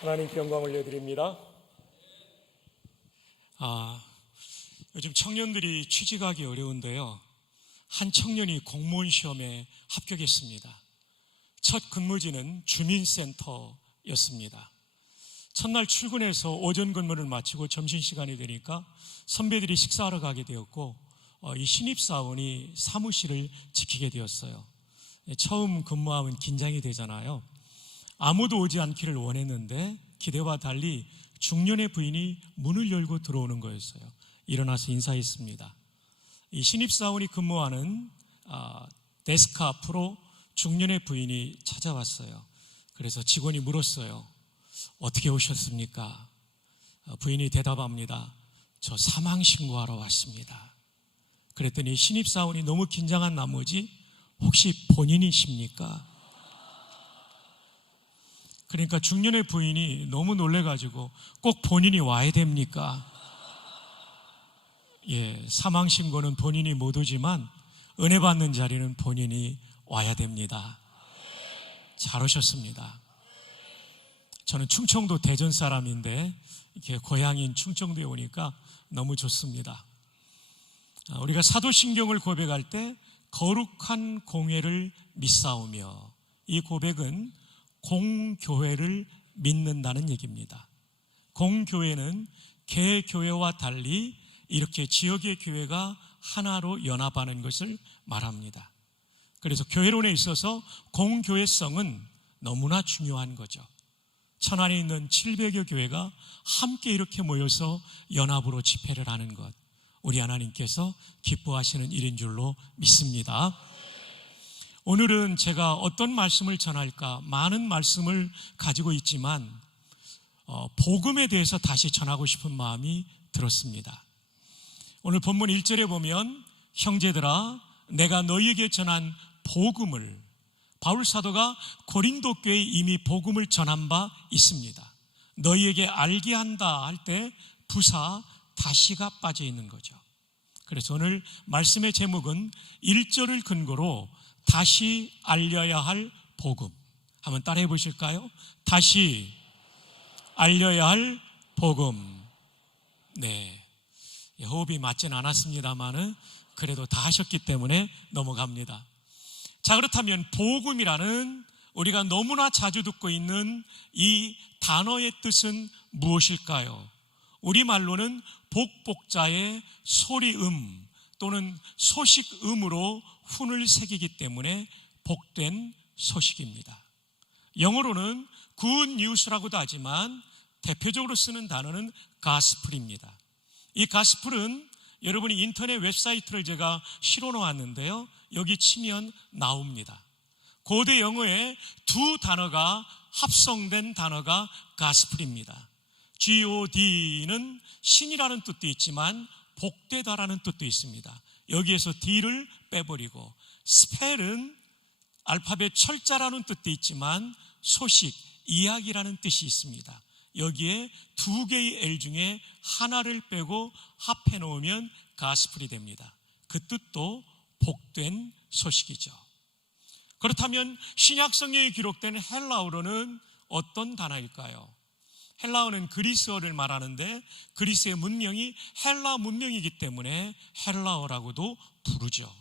하나님께 영광 올려드립니다. 요즘 청년들이 취직하기 어려운데요. 한 청년이 공무원 시험에 합격했습니다. 첫 근무지는 주민센터였습니다. 첫날 출근해서 오전 근무를 마치고 점심시간이 되니까 선배들이 식사하러 가게 되었고 이 신입사원이 사무실을 지키게 되었어요. 처음 근무하면 긴장이 되잖아요. 아무도 오지 않기를 원했는데 기대와 달리 중년의 부인이 문을 열고 들어오는 거였어요. 일어나서 인사했습니다. 이 신입사원이 근무하는 데스크 앞으로 중년의 부인이 찾아왔어요. 그래서 직원이 물었어요. 어떻게 오셨습니까? 부인이 대답합니다. 저 사망신고하러 왔습니다. 그랬더니 신입사원이 너무 긴장한 나머지 혹시 본인이십니까? 그러니까 중년의 부인이 너무 놀래가지고 꼭 본인이 와야 됩니까? 사망신고는 본인이 못 오지만 은혜 받는 자리는 본인이 와야 됩니다. 잘 오셨습니다. 저는 충청도 대전 사람인데 이렇게 고향인 충청도에 오니까 너무 좋습니다. 우리가 사도신경을 고백할 때 거룩한 공회를 믿사오며, 이 고백은 공교회를 믿는다는 얘기입니다. 공교회는 개교회와 달리 이렇게 지역의 교회가 하나로 연합하는 것을 말합니다. 그래서 교회론에 있어서 공교회성은 너무나 중요한 거죠. 천안에 있는 700여 교회가 함께 이렇게 모여서 연합으로 집회를 하는 것, 우리 하나님께서 기뻐하시는 일인 줄로 믿습니다. 오늘은 제가 어떤 말씀을 전할까, 많은 말씀을 가지고 있지만 복음에 대해서 다시 전하고 싶은 마음이 들었습니다. 오늘 본문 1절에 보면 형제들아 내가 너희에게 전한 복음을, 바울 사도가 고린도 교회에 이미 복음을 전한 바 있습니다. 너희에게 알게 한다 할 때 부사 다시가 빠져 있는 거죠. 그래서 오늘 말씀의 제목은 1절을 근거로 다시 알려야 할 복음. 한번 따라해 보실까요? 다시 알려야 할 복음. 호흡이 맞진 않았습니다만은 그래도 다 하셨기 때문에 넘어갑니다. 자, 그렇다면 복음이라는 우리가 너무나 자주 듣고 있는 이 단어의 뜻은 무엇일까요? 우리말로는 복복자의 소리음 또는 소식음으로 훈을 새기기 때문에 복된 소식입니다. 영어로는 good news라고도 하지만 대표적으로 쓰는 단어는 gospel입니다. 이 gospel은 여러분이 인터넷 웹사이트를 제가 실어 놓았는데요, 여기 치면 나옵니다. 고대 영어에 두 단어가 합성된 단어가 gospel입니다. God는 신이라는 뜻도 있지만 복되다라는 뜻도 있습니다. 여기에서 D를 빼버리고, 스펠은 알파벳 철자라는 뜻도 있지만 소식, 이야기라는 뜻이 있습니다. 여기에 두 개의 L 중에 하나를 빼고 합해 놓으면 가스플이 됩니다. 그 뜻도 복된 소식이죠. 그렇다면 신약 성경에 기록된 헬라어로는 어떤 단어일까요? 헬라어는 그리스어를 말하는데 그리스의 문명이 헬라 문명이기 때문에 헬라어라고도 부르죠.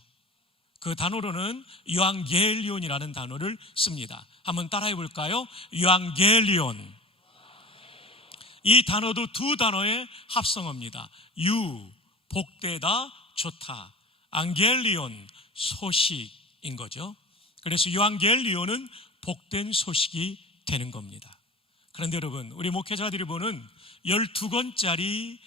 그 단어로는 유앙겔리온이라는 단어를 씁니다. 한번 따라해 볼까요? 유앙겔리온. 이 단어도 두 단어의 합성어입니다. 유, 복되다, 좋다. 앙겔리온, 소식인 거죠. 그래서 유앙겔리온은 복된 소식이 되는 겁니다. 그런데 여러분, 우리 목회자들이 보는 12권짜리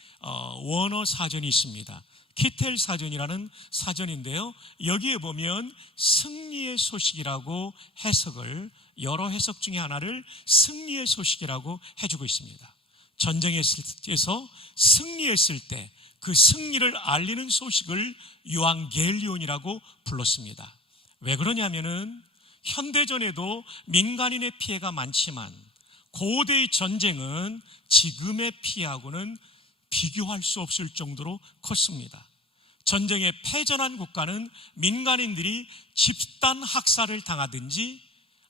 원어 사전이 있습니다. 키텔 사전이라는 사전인데요, 여기에 보면 승리의 소식이라고 해석을, 여러 해석 중에 하나를 승리의 소식이라고 해주고 있습니다. 전쟁에서 승리했을 때 그 승리를 알리는 소식을 유앙겔리온이라고 불렀습니다. 왜 그러냐면은 현대전에도 민간인의 피해가 많지만 고대의 전쟁은 지금의 피해하고는 비교할 수 없을 정도로 컸습니다. 전쟁에 패전한 국가는 민간인들이 집단 학살을 당하든지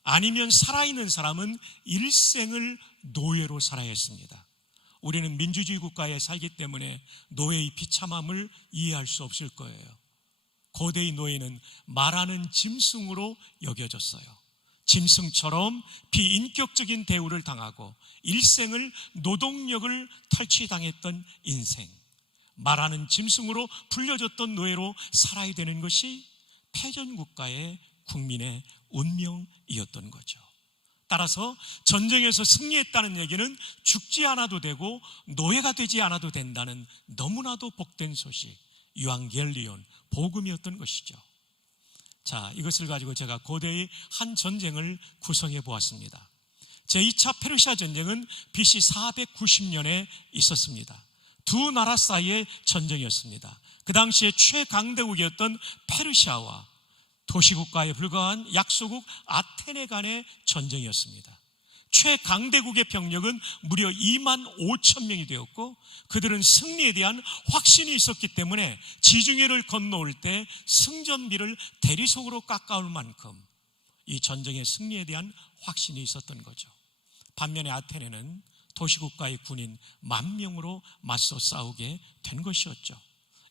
아니면 살아있는 사람은 일생을 노예로 살아야 했습니다. 우리는 민주주의 국가에 살기 때문에 노예의 비참함을 이해할 수 없을 거예요. 고대의 노예는 말하는 짐승으로 여겨졌어요. 짐승처럼 비인격적인 대우를 당하고 일생을 노동력을 탈취당했던 인생, 말하는 짐승으로 불려졌던 노예로 살아야 되는 것이 패전국가의 국민의 운명이었던 거죠. 따라서 전쟁에서 승리했다는 얘기는 죽지 않아도 되고 노예가 되지 않아도 된다는 너무나도 복된 소식, 유앙겔리온, 복음이었던 것이죠. 자, 이것을 가지고 제가 고대의 한 전쟁을 구성해 보았습니다. 제2차 페르시아 전쟁은 BC 490년에 있었습니다. 두 나라 사이의 전쟁이었습니다. 그 당시에 최강대국이었던 페르시아와 도시국가에 불과한 약소국 아테네 간의 전쟁이었습니다. 최강대국의 병력은 무려 2만 5천 명이 되었고 그들은 승리에 대한 확신이 있었기 때문에 지중해를 건너올 때 승전비를 대리석으로 깎아올 만큼 이 전쟁의 승리에 대한 확신이 있었던 거죠. 반면에 아테네는 도시국가의 군인 10,000명으로 맞서 싸우게 된 것이었죠.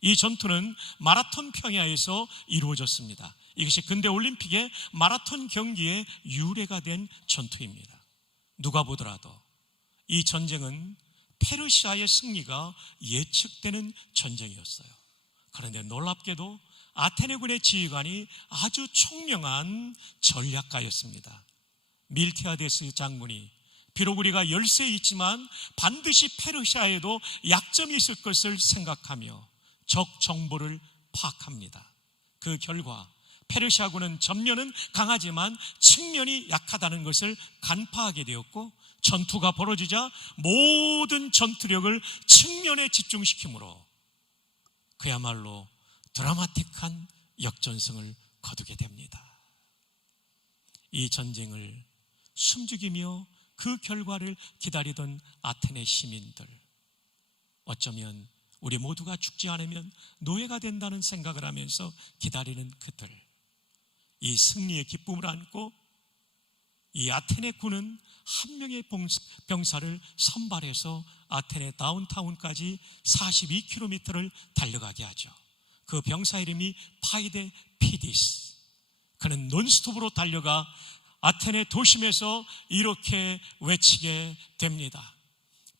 이 전투는 마라톤 평야에서 이루어졌습니다. 이것이 근대 올림픽의 마라톤 경기의 유래가 된 전투입니다. 누가 보더라도 이 전쟁은 페르시아의 승리가 예측되는 전쟁이었어요. 그런데 놀랍게도 아테네군의 지휘관이 아주 총명한 전략가였습니다. 밀티아데스 장군이 비록 우리가 열세에 있지만 반드시 페르시아에도 약점이 있을 것을 생각하며 적 정보를 파악합니다. 그 결과 페르시아군은 전면은 강하지만 측면이 약하다는 것을 간파하게 되었고 전투가 벌어지자 모든 전투력을 측면에 집중시키므로 그야말로 드라마틱한 역전승을 거두게 됩니다. 이 전쟁을 숨죽이며 그 결과를 기다리던 아테네 시민들, 어쩌면 우리 모두가 죽지 않으면 노예가 된다는 생각을 하면서 기다리는 그들, 이 승리의 기쁨을 안고 이 아테네 군은 한 명의 병사를 선발해서 아테네 다운타운까지 42km를 달려가게 하죠. 그 병사 이름이 파이데 피디스. 그는 논스톱으로 달려가 아테네 도심에서 이렇게 외치게 됩니다.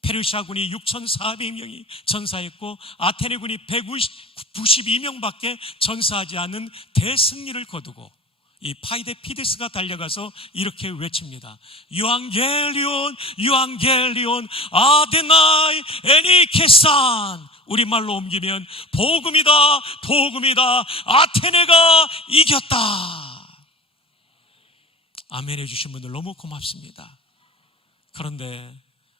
페르시아군이 6,400명이 전사했고 아테네군이 192명밖에 전사하지 않는 대승리를 거두고 이 파이데 피데스가 달려가서 이렇게 외칩니다. 유앙겔리온 유앙겔리온 아데나이 에니케산. 우리말로 옮기면 복음이다 복음이다, 아테네가 이겼다. 아멘 해주신 분들 너무 고맙습니다. 그런데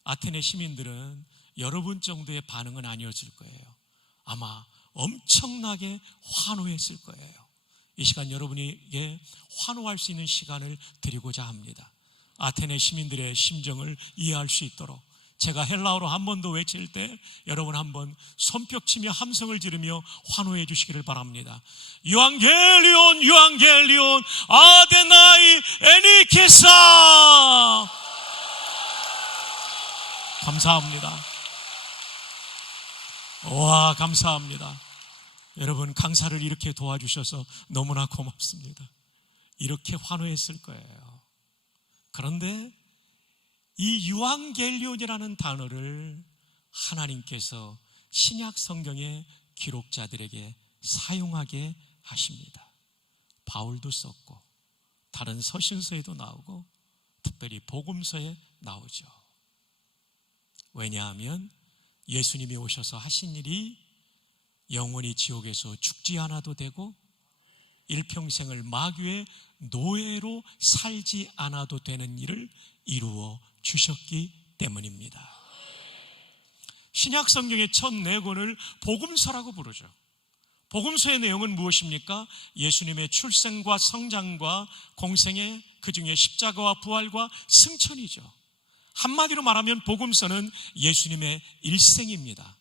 아테네 시민들은 여러분 정도의 반응은 아니었을 거예요. 아마 엄청나게 환호했을 거예요. 이 시간 여러분에게 환호할 수 있는 시간을 드리고자 합니다. 아테네 시민들의 심정을 이해할 수 있도록 제가 헬라어로 한 번 더 외칠 때 여러분 한번 손뼉치며 함성을 지르며 환호해 주시기를 바랍니다. 유앙겔리온 유앙겔리온 아데나이 에니케사. 감사합니다. 와, 감사합니다. 여러분 강사를 이렇게 도와주셔서 너무나 고맙습니다. 이렇게 환호했을 거예요. 그런데 이 유앙겔리온이라는 단어를 하나님께서 신약 성경의 기록자들에게 사용하게 하십니다. 바울도 썼고 다른 서신서에도 나오고 특별히 복음서에 나오죠. 왜냐하면 예수님이 오셔서 하신 일이 영원히 지옥에서 죽지 않아도 되고 일평생을 마귀의 노예로 살지 않아도 되는 일을 이루어 주셨기 때문입니다. 신약 성경의 첫 네 권을 복음서라고 부르죠. 복음서의 내용은 무엇입니까? 예수님의 출생과 성장과 공생애, 그중에 십자가와 부활과 승천이죠. 한마디로 말하면 복음서는 예수님의 일생입니다.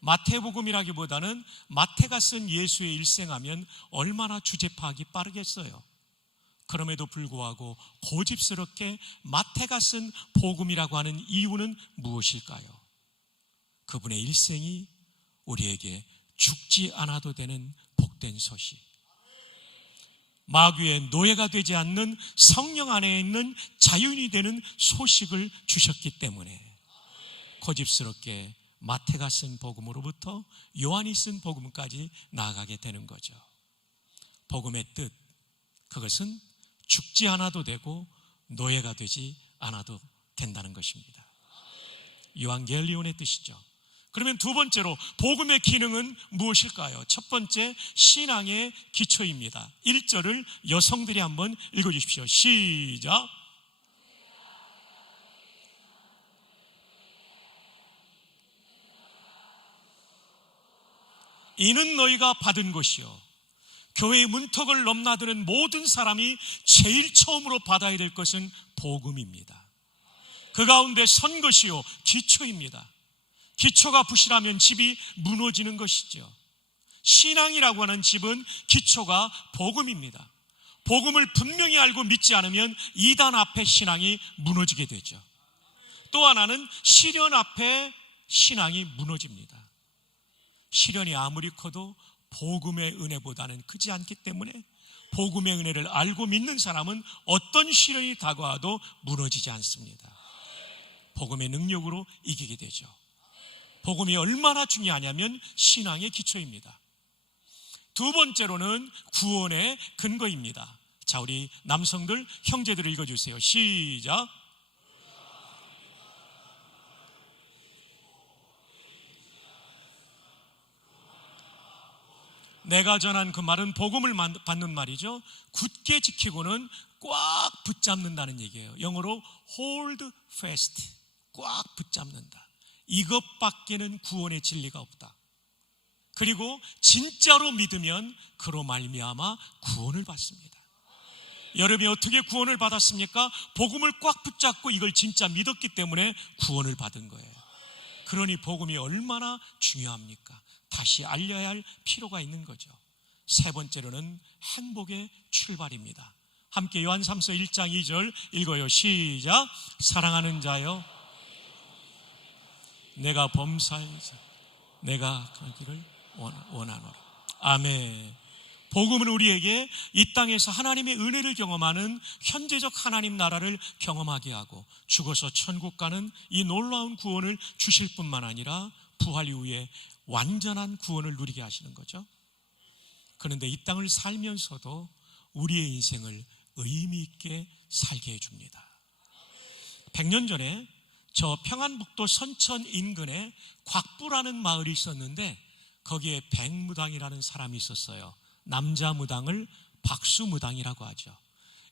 마태복음이라기보다는 마태가 쓴 예수의 일생하면 얼마나 주제 파악이 빠르겠어요. 그럼에도 불구하고 고집스럽게 마태가 쓴 복음이라고 하는 이유는 무엇일까요? 그분의 일생이 우리에게 죽지 않아도 되는 복된 소식, 마귀의 노예가 되지 않는 성령 안에 있는 자유인이 되는 소식을 주셨기 때문에 고집스럽게 마태가 쓴 복음으로부터 요한이 쓴 복음까지 나아가게 되는 거죠. 복음의 뜻, 그것은 죽지 않아도 되고 노예가 되지 않아도 된다는 것입니다. 요한겔리온의 뜻이죠. 그러면 두 번째로 복음의 기능은 무엇일까요? 첫 번째, 신앙의 기초입니다. 1절을 여성들이 한번 읽어주십시오. 시작. 이는 너희가 받은 것이요, 교회의 문턱을 넘나드는 모든 사람이 제일 처음으로 받아야 될 것은 복음입니다. 그 가운데 선 것이요, 기초입니다. 기초가 부실하면 집이 무너지는 것이죠. 신앙이라고 하는 집은 기초가 복음입니다. 복음을 분명히 알고 믿지 않으면 이단 앞에 신앙이 무너지게 되죠. 또 하나는 시련 앞에 신앙이 무너집니다. 시련이 아무리 커도 복음의 은혜보다는 크지 않기 때문에 복음의 은혜를 알고 믿는 사람은 어떤 시련이 다가와도 무너지지 않습니다. 복음의 능력으로 이기게 되죠. 복음이 얼마나 중요하냐면 신앙의 기초입니다. 두 번째로는 구원의 근거입니다. 자, 우리 남성들, 형제들 읽어주세요. 시작. 내가 전한 그 말은 복음을 받는 말이죠. 굳게 지키고는 꽉 붙잡는다는 얘기예요. 영어로 hold fast, 꽉 붙잡는다. 이것밖에는 구원의 진리가 없다. 그리고 진짜로 믿으면 그로 말미암아 구원을 받습니다. 여러분이 어떻게 구원을 받았습니까? 복음을 꽉 붙잡고 이걸 진짜 믿었기 때문에 구원을 받은 거예요. 그러니 복음이 얼마나 중요합니까? 다시 알려야 할 필요가 있는 거죠. 세 번째로는 행복의 출발입니다. 함께 요한3서 1장 2절 읽어요. 시작. 사랑하는 자여, 내가 범사에서 내가 가기를 원하노라. 아멘. 복음은 우리에게 이 땅에서 하나님의 은혜를 경험하는 현재적 하나님 나라를 경험하게 하고 죽어서 천국 가는 이 놀라운 구원을 주실 뿐만 아니라 부활 이후에 완전한 구원을 누리게 하시는 거죠. 그런데 이 땅을 살면서도 우리의 인생을 의미 있게 살게 해줍니다. 100년 전에 저 평안북도 선천 인근에 곽부라는 마을이 있었는데 거기에 백무당이라는 사람이 있었어요. 남자 무당을 박수무당이라고 하죠.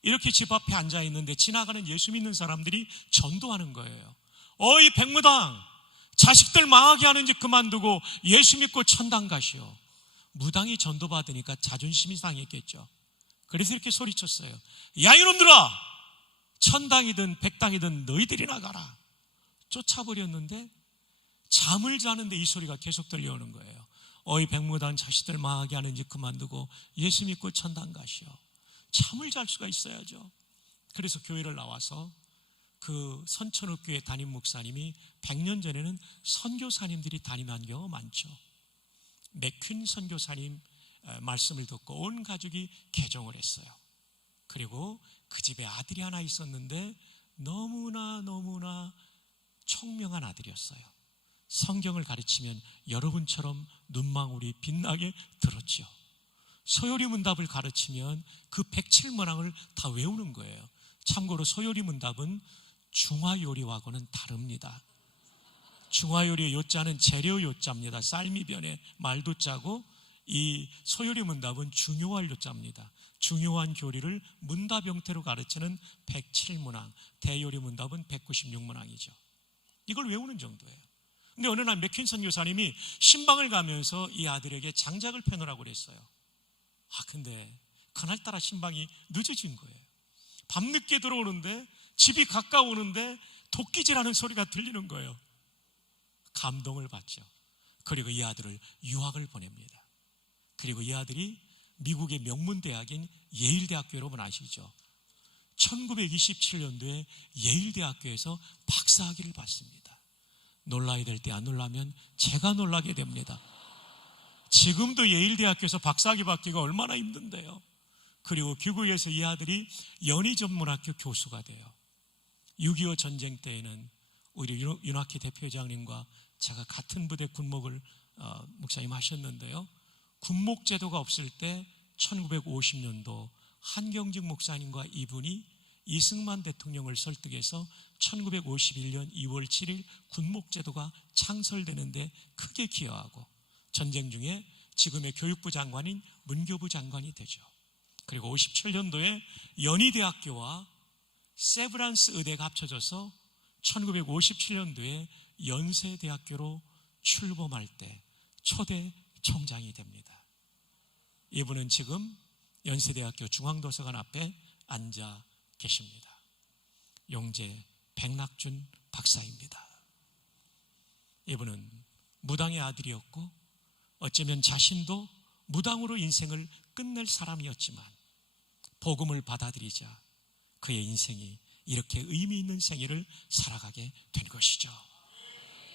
이렇게 집 앞에 앉아 있는데 지나가는 예수 믿는 사람들이 전도하는 거예요. 어이 백무당, 자식들 망하게 하는 짓 그만두고 예수 믿고 천당 가시오. 무당이 전도받으니까 자존심이 상했겠죠. 그래서 이렇게 소리쳤어요. 야 이놈들아, 천당이든 백당이든 너희들이나 가라. 쫓아버렸는데 잠을 자는데 이 소리가 계속 들려오는 거예요. 어이 백무당, 자식들 망하게 하는 짓 그만두고 예수 믿고 천당 가시오. 잠을 잘 수가 있어야죠. 그래서 교회를 나와서 그 선천읍교회 담임 목사님이 100년 전에는 선교사님들이 담임한 경우가 많죠. 맥퀸 선교사님 말씀을 듣고 온 가족이 개종을 했어요. 그리고 그 집에 아들이 하나 있었는데 너무나 총명한 아들이었어요. 성경을 가르치면 여러분처럼 눈망울이 빛나게 들었죠. 소요리 문답을 가르치면 그 107문항을 다 외우는 거예요. 참고로 소요리 문답은 중화요리하고는 다릅니다. 중화요리의 요자는 재료 요자입니다. 쌀미변에 말도 짜고, 이 소요리 문답은 중요할 요자입니다. 중요한 교리를 문답 형태로 가르치는 107문항, 대요리 문답은 196문항이죠. 이걸 외우는 정도예요. 근데 어느 날 맥퀸 선교사님이 신방을 가면서 이 아들에게 장작을 펴놓으라고 그랬어요. 근데 그날따라 신방이 늦어진 거예요. 밤늦게 들어오는데, 집이 가까우는데 도끼질하는 소리가 들리는 거예요. 감동을 받죠. 그리고 이 아들을 유학을 보냅니다. 그리고 이 아들이 미국의 명문대학인 예일대학교, 여러분 아시죠? 1927년도에 예일대학교에서 박사학위를 받습니다. 놀라야 될 때 안 놀라면 제가 놀라게 됩니다. 지금도 예일대학교에서 박사학위 받기가 얼마나 힘든데요. 그리고 귀국해서 이 아들이 연희전문학교 교수가 돼요. 6.25 전쟁 때에는 우리 윤학희 대표장님과 제가 같은 부대 군목을 목사님 하셨는데요. 군목제도가 없을 때 1950년도 한경직 목사님과 이분이 이승만 대통령을 설득해서 1951년 2월 7일 군목제도가 창설되는데 크게 기여하고 전쟁 중에 지금의 교육부 장관인 문교부 장관이 되죠. 그리고 57년도에 연희대학교와 세브란스 의대가 합쳐져서 1957년도에 연세대학교로 출범할 때 초대 총장이 됩니다. 이분은 지금 연세대학교 중앙도서관 앞에 앉아 계십니다. 용재 백낙준 박사입니다. 이분은 무당의 아들이었고 어쩌면 자신도 무당으로 인생을 끝낼 사람이었지만 복음을 받아들이자 그의 인생이 이렇게 의미 있는 생애를 살아가게 된 것이죠.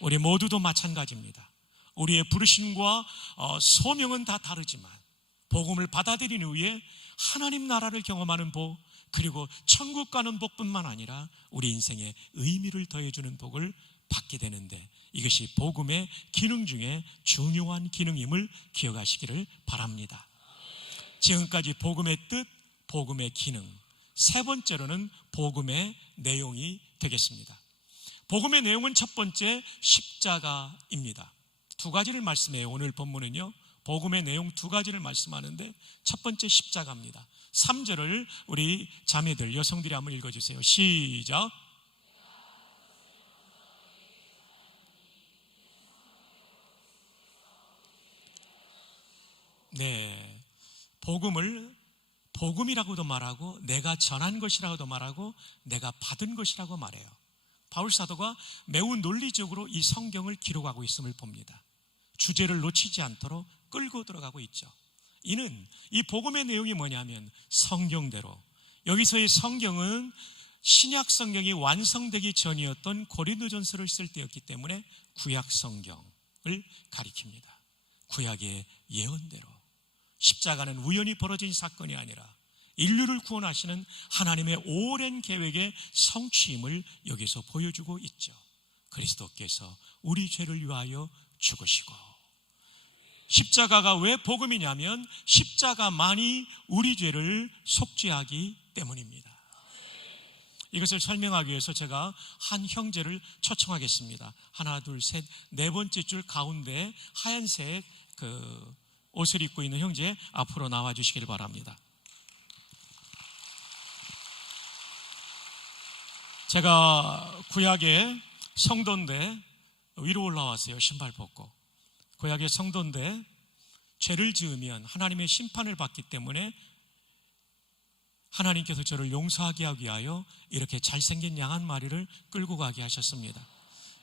우리 모두도 마찬가지입니다. 우리의 부르심과 소명은 다 다르지만 복음을 받아들인 후에 하나님 나라를 경험하는 복, 그리고 천국 가는 복뿐만 아니라 우리 인생에 의미를 더해주는 복을 받게 되는데 이것이 복음의 기능 중에 중요한 기능임을 기억하시기를 바랍니다. 지금까지 복음의 뜻, 복음의 기능, 세 번째로는 복음의 내용이 되겠습니다. 복음의 내용은 첫 번째 십자가입니다. 두 가지를 말씀해요. 오늘 본문은요, 복음의 내용 두 가지를 말씀하는데 첫 번째 십자가입니다. 3절을 우리 자매들, 여성들이 한번 읽어주세요. 시작. 네, 복음을 복음이라고도 말하고 내가 전한 것이라고도 말하고 내가 받은 것이라고 말해요. 바울 사도가 매우 논리적으로 이 성경을 기록하고 있음을 봅니다. 주제를 놓치지 않도록 끌고 들어가고 있죠. 이는 이 복음의 내용이 뭐냐면 성경대로, 여기서의 성경은 신약 성경이 완성되기 전이었던 고린도전서를 쓸 때였기 때문에 구약 성경을 가리킵니다. 구약의 예언대로 십자가는 우연히 벌어진 사건이 아니라 인류를 구원하시는 하나님의 오랜 계획의 성취임을 여기서 보여주고 있죠. 그리스도께서 우리 죄를 위하여 죽으시고, 십자가가 왜 복음이냐면 십자가만이 우리 죄를 속죄하기 때문입니다. 이것을 설명하기 위해서 제가 한 형제를 초청하겠습니다. 하나, 둘, 셋, 네 번째 줄 가운데 하얀색 옷을 입고 있는 형제 앞으로 나와 주시길 바랍니다. 제가 구약의 성도인데 위로 올라왔어요. 신발 벗고. 구약의 성도인데 죄를 지으면 하나님의 심판을 받기 때문에 하나님께서 저를 용서하게 하기 위하여 이렇게 잘생긴 양 한 마리를 끌고 가게 하셨습니다.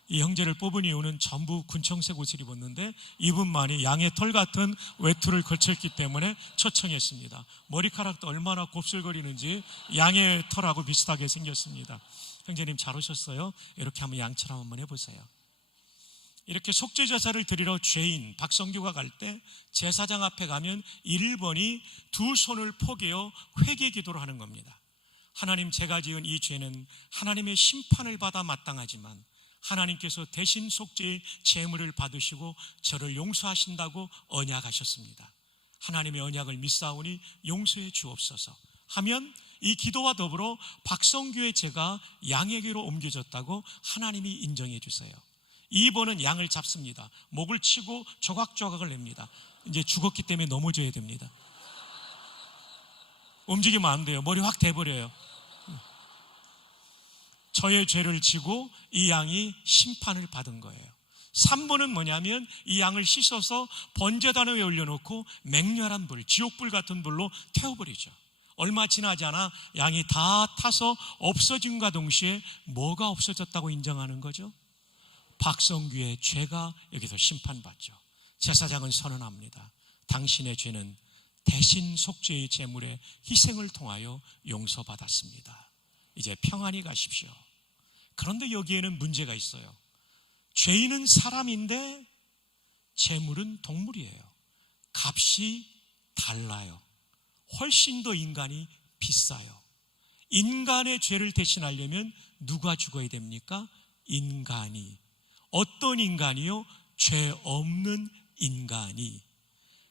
이 형제를 뽑은 이유는 전부 군청색 옷을 입었는데 이분만이 양의 털 같은 외투를 걸쳤기 때문에 초청했습니다. 머리카락도 얼마나 곱슬거리는지 양의 털하고 비슷하게 생겼습니다. 형제님 잘 오셨어요. 이렇게 한번 양처럼 한번 해보세요. 이렇게 속죄제사를 드리러 죄인 박성규가 갈 때 제사장 앞에 가면 1번이 두 손을 포개어 회개 기도를 하는 겁니다. 하나님, 제가 지은 이 죄는 하나님의 심판을 받아 마땅하지만 하나님께서 대신 속죄의 제물을 받으시고 저를 용서하신다고 언약하셨습니다. 하나님의 언약을 믿사오니 용서해 주옵소서 하면 이 기도와 더불어 박성규의 죄가 양에게로 옮겨졌다고 하나님이 인정해 주세요. 2번은 양을 잡습니다. 목을 치고 조각조각을 냅니다. 이제 죽었기 때문에 넘어져야 됩니다. 움직이면 안 돼요. 머리 확 대버려요. 저의 죄를 지고 이 양이 심판을 받은 거예요. 3번은 뭐냐면 이 양을 씻어서 번제단 위에 올려놓고 맹렬한 불, 지옥불 같은 불로 태워버리죠. 얼마 지나지 않아 양이 다 타서 없어짐과 동시에 뭐가 없어졌다고 인정하는 거죠? 박성규의 죄가 여기서 심판받죠. 제사장은 선언합니다. 당신의 죄는 대신 속죄의 제물의 희생을 통하여 용서받았습니다. 이제 평안히 가십시오. 그런데 여기에는 문제가 있어요. 죄인은 사람인데 재물은 동물이에요. 값이 달라요. 훨씬 더 인간이 비싸요. 인간의 죄를 대신하려면 누가 죽어야 됩니까? 인간이. 어떤 인간이요? 죄 없는 인간이.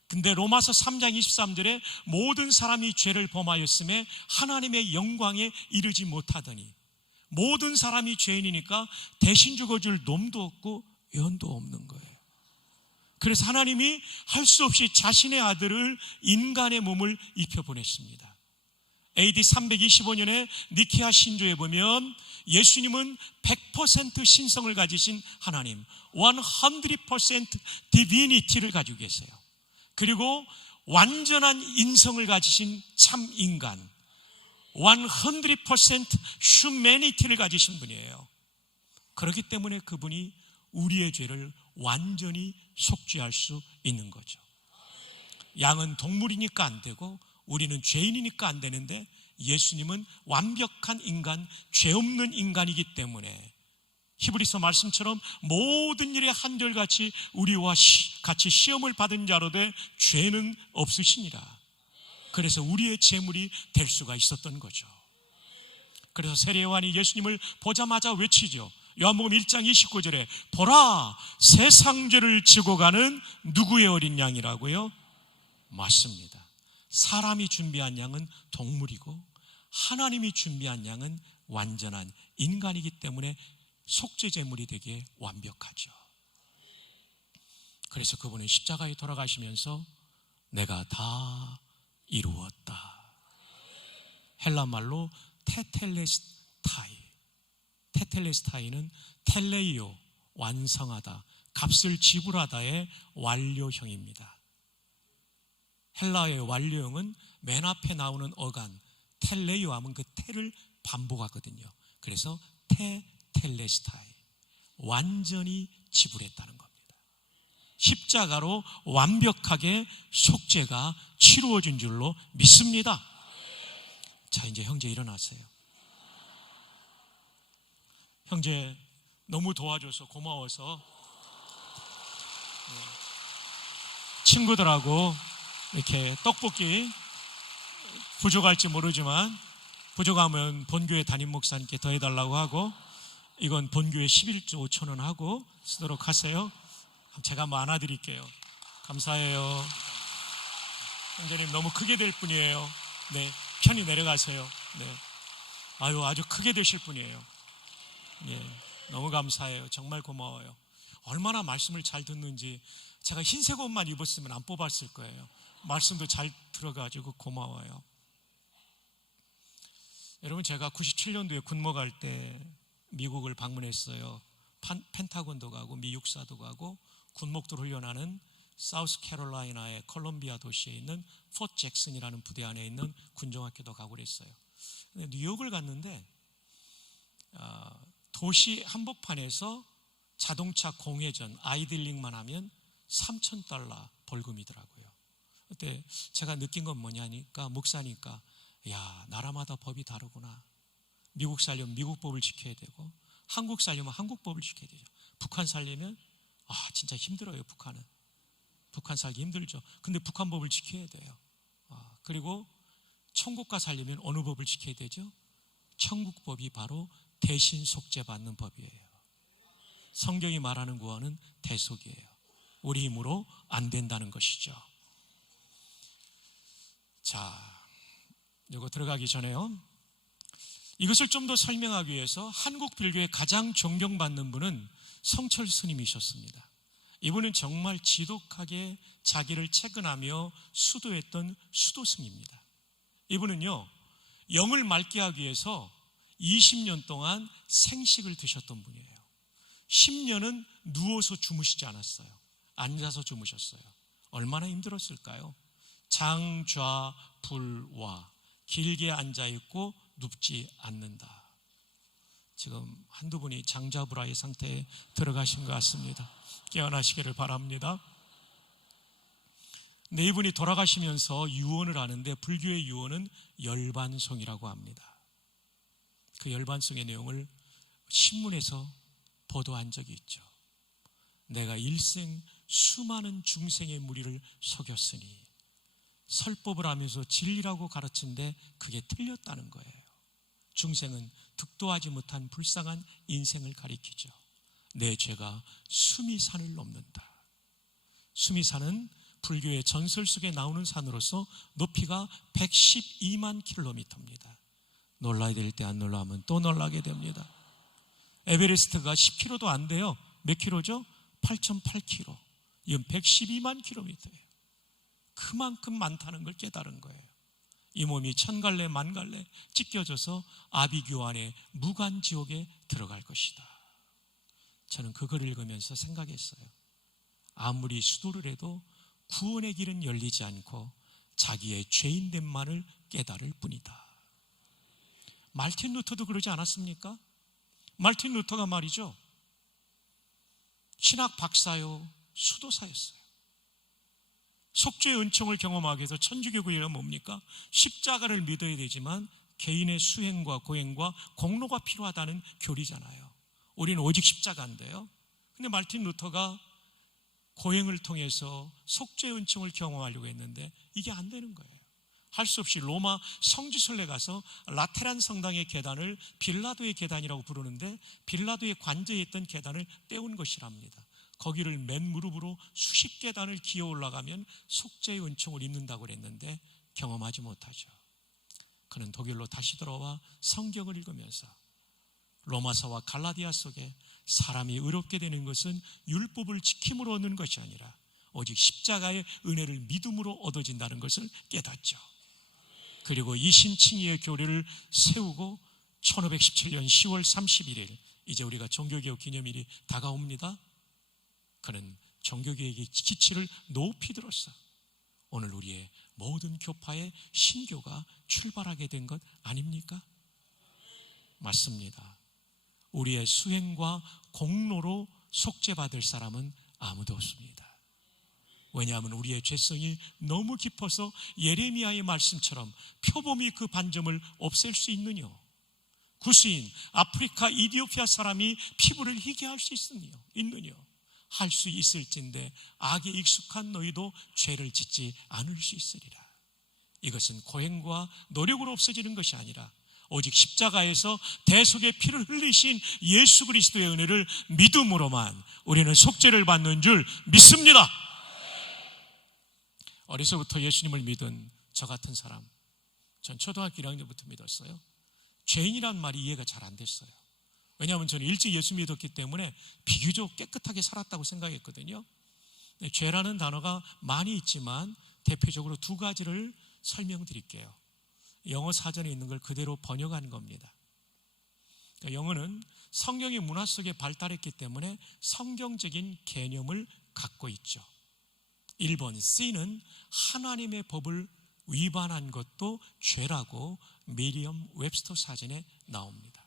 근데 로마서 3장 23절에 모든 사람이 죄를 범하였음에 하나님의 영광에 이르지 못하더니, 모든 사람이 죄인이니까 대신 죽어줄 놈도 없고 연도 없는 거예요. 그래서 하나님이 할 수 없이 자신의 아들을 인간의 몸을 입혀보냈습니다. AD 325년에 니케아 신조에 보면 예수님은 100% 신성을 가지신 하나님, 100% divinity를 가지고 계세요. 그리고 완전한 인성을 가지신 참 인간, 100% humanity를 가지신 분이에요. 그렇기 때문에 그분이 우리의 죄를 완전히 속죄할 수 있는 거죠. 양은 동물이니까 안 되고 우리는 죄인이니까 안 되는데, 예수님은 완벽한 인간, 죄 없는 인간이기 때문에 히브리서 말씀처럼 모든 일에 한결같이 우리와 같이 시험을 받은 자로 돼 죄는 없으시니라. 그래서 우리의 제물이 될 수가 있었던 거죠. 그래서 세례 요한이 예수님을 보자마자 외치죠. 요한복음 1장 29절에 보라, 세상 죄를 지고 가는 누구의 어린 양이라고요? 맞습니다. 사람이 준비한 양은 동물이고 하나님이 준비한 양은 완전한 인간이기 때문에 속죄 제물이 되기에 완벽하죠. 그래서 그분은 십자가에 돌아가시면서 내가 다 이루었다. 헬라 말로 테텔레스타이. 테텔레스타이는 텔레이오, 완성하다, 값을 지불하다의 완료형입니다. 헬라어의 완료형은 맨 앞에 나오는 어간 텔레이오 하면 그 테를 반복하거든요. 그래서 테텔레스타이, 완전히 지불했다는 겁니다. 십자가로 완벽하게 속죄가 치루어진 줄로 믿습니다. 자, 이제 형제 일어나세요. 형제 너무 도와줘서 고마워서 친구들하고 이렇게 떡볶이 부족할지 모르지만 부족하면 본교회 담임 목사님께 더해달라고 하고, 이건 본교회 11조 5,000원 하고 쓰도록 하세요. 제가 한번 안아드릴게요. 감사해요. 형제님 너무 크게 될 뿐이에요. 네, 편히 내려가세요. 네, 아주 크게 되실 분이에요. 네, 너무 감사해요. 정말 고마워요. 얼마나 말씀을 잘 듣는지. 제가 흰색 옷만 입었으면 안 뽑았을 거예요. 말씀도 잘 들어가지고 고마워요. 여러분, 제가 97년도에 군모 갈 때 미국을 방문했어요. 펜타곤도 가고 미육사도 가고 군목들 훈련하는 사우스캐롤라이나의 콜롬비아 도시에 있는 포트 잭슨이라는 부대 안에 있는 군종학교도 가고 그랬어요. 근데 뉴욕을 갔는데 도시 한복판에서 자동차 공회전 아이들링만 하면 $3,000 벌금이더라고요. 그때 제가 느낀 건 뭐냐니까, 목사니까, 야, 나라마다 법이 다르구나. 미국 살려면 미국 법을 지켜야 되고, 한국 살려면 한국 법을 지켜야 되죠. 북한 살려면 진짜 힘들어요. 북한 살기 힘들죠. 근데 북한 법을 지켜야 돼요. 그리고 천국가 살려면 어느 법을 지켜야 되죠? 천국 법이 바로 대신 속죄받는 법이에요. 성경이 말하는 구원은 대속이에요. 우리 힘으로 안 된다는 것이죠. 자, 이거 들어가기 전에요, 이것을 좀 더 설명하기 위해서 한국 불교의 가장 존경받는 분은 성철 스님이셨습니다. 이분은 정말 지독하게 자기를 채근하며 수도했던 수도승입니다. 이분은요, 영을 맑게 하기 위해서 20년 동안 생식을 드셨던 분이에요. 10년은 누워서 주무시지 않았어요. 앉아서 주무셨어요. 얼마나 힘들었을까요? 장좌불와, 길게 앉아있고 눕지 않는다. 지금 한두 분이 장좌불화의 상태에 들어가신 것 같습니다. 깨어나시기를 바랍니다. 네, 이분이 돌아가시면서 유언을 하는데, 불교의 유언은 열반송이라고 합니다. 그 열반성의 내용을 신문에서 보도한 적이 있죠. 내가 일생 수많은 중생의 무리를 속였으니 설법을 하면서 진리라고 가르친데 그게 틀렸다는 거예요. 중생은 득도하지 못한 불쌍한 인생을 가리키죠. 내 죄가 수미산을 넘는다. 수미산은 불교의 전설 속에 나오는 산으로서 높이가 112만 킬로미터입니다. 놀라야 될 때 안 놀라면 또 놀라게 됩니다. 에베레스트가 10km도 안 돼요. 몇 킬로죠? 8.8km. 이건 112만 킬로미터예요. 그만큼 많다는 걸 깨달은 거예요. 이 몸이 천갈래 만갈래 찢겨져서 아비규환의 무간지옥에 들어갈 것이다. 저는 그걸 읽으면서 생각했어요. 아무리 수도를 해도 구원의 길은 열리지 않고 자기의 죄인됨만을 깨달을 뿐이다. 말틴 루터도 그러지 않았습니까? 말틴 루터가 말이죠, 신학 박사요, 수도사였어요. 속죄의 은총을 경험하기 위해서 천주교구가 뭡니까? 십자가를 믿어야 되지만 개인의 수행과 고행과 공로가 필요하다는 교리잖아요. 우리는 오직 십자가인데요. 근데 말틴 루터가 고행을 통해서 속죄의 은총을 경험하려고 했는데 이게 안 되는 거예요. 할 수 없이 로마 성지순례 가서 라테란 성당의 계단을 빌라도의 계단이라고 부르는데 빌라도의 관저에 있던 계단을 떼운 것이랍니다. 거기를 맨 무릎으로 수십 계단을 기어 올라가면 속죄의 은총을 입는다고 그랬는데 경험하지 못하죠. 그는 독일로 다시 돌아와 성경을 읽으면서 로마서와 갈라디아 속에 사람이 의롭게 되는 것은 율법을 지킴으로 얻는 것이 아니라 오직 십자가의 은혜를 믿음으로 얻어진다는 것을 깨닫죠. 그리고 이신칭의의 교리를 세우고 1517년 10월 31일 이제 우리가 종교개혁 기념일이 다가옵니다. 그는 종교개혁의 기치를 높이 들었어. 오늘 우리의 모든 교파의 신교가 출발하게 된 것 아닙니까? 맞습니다. 우리의 수행과 공로로 속죄받을 사람은 아무도 없습니다. 왜냐하면 우리의 죄성이 너무 깊어서 예레미야의 말씀처럼 표범이 그 반점을 없앨 수 있느냐? 구스인 아프리카 이디오피아 사람이 피부를 희게 할 수 있느냐? 할 수 있을진데 악에 익숙한 너희도 죄를 짓지 않을 수 있으리라. 이것은 고행과 노력으로 없어지는 것이 아니라 오직 십자가에서 대속의 피를 흘리신 예수 그리스도의 은혜를 믿음으로만 우리는 속죄를 받는 줄 믿습니다. 어려서부터 예수님을 믿은 저 같은 사람, 전 초등학교 1학년부터 믿었어요. 죄인이란 말이 이해가 잘 안 됐어요. 왜냐하면 저는 일찍 예수 믿었기 때문에 비교적 깨끗하게 살았다고 생각했거든요. 죄라는 단어가 많이 있지만 대표적으로 두 가지를 설명드릴게요. 영어 사전에 있는 걸 그대로 번역한 겁니다. 영어는 성경의 문화 속에 발달했기 때문에 성경적인 개념을 갖고 있죠. 1번 C는 하나님의 법을 위반한 것도 죄라고 메리엄 웹스터 사전에 나옵니다.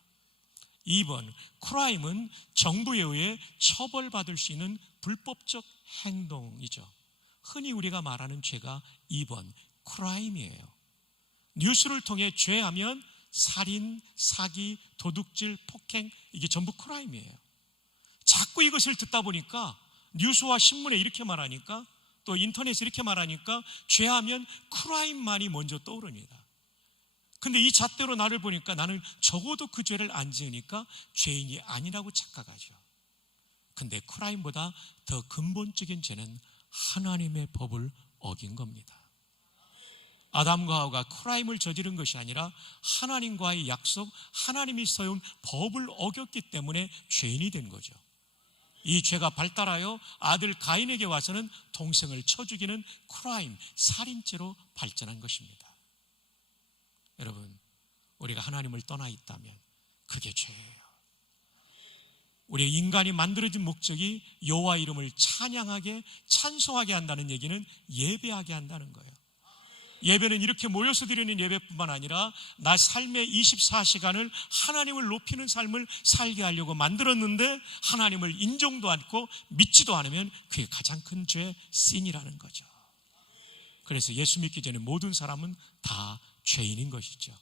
2번 크라임은 정부에 의해 처벌받을 수 있는 불법적 행동이죠. 흔히 우리가 말하는 죄가 2번 크라임이에요. 뉴스를 통해 죄하면 살인, 사기, 도둑질, 폭행, 이게 전부 크라임이에요. 자꾸 이것을 듣다 보니까 뉴스와 신문에 이렇게 말하니까 또 인터넷에 이렇게 말하니까 죄하면 크라임만이 먼저 떠오릅니다. 근데 이 잣대로 나를 보니까 나는 적어도 그 죄를 안 지으니까 죄인이 아니라고 착각하죠. 근데 크라임보다 더 근본적인 죄는 하나님의 법을 어긴 겁니다. 아담과 하와가 크라임을 저지른 것이 아니라 하나님과의 약속, 하나님이 세운 법을 어겼기 때문에 죄인이 된 거죠. 이 죄가 발달하여 아들 가인에게 와서는 동생을 쳐 죽이는 크라임, 살인죄로 발전한 것입니다. 여러분, 우리가 하나님을 떠나 있다면 그게 죄예요. 우리 인간이 만들어진 목적이 여호와 이름을 찬양하게, 찬송하게 한다는 얘기는 예배하게 한다는 거예요. 예배는 이렇게 모여서 드리는 예배뿐만 아니라 나 삶의 24시간을 하나님을 높이는 삶을 살게 하려고 만들었는데 하나님을 인정도 않고 믿지도 않으면 그게 가장 큰 죄, 신이라는 거죠. 그래서 예수 믿기 전에 모든 사람은 다 죄인인 것이죠.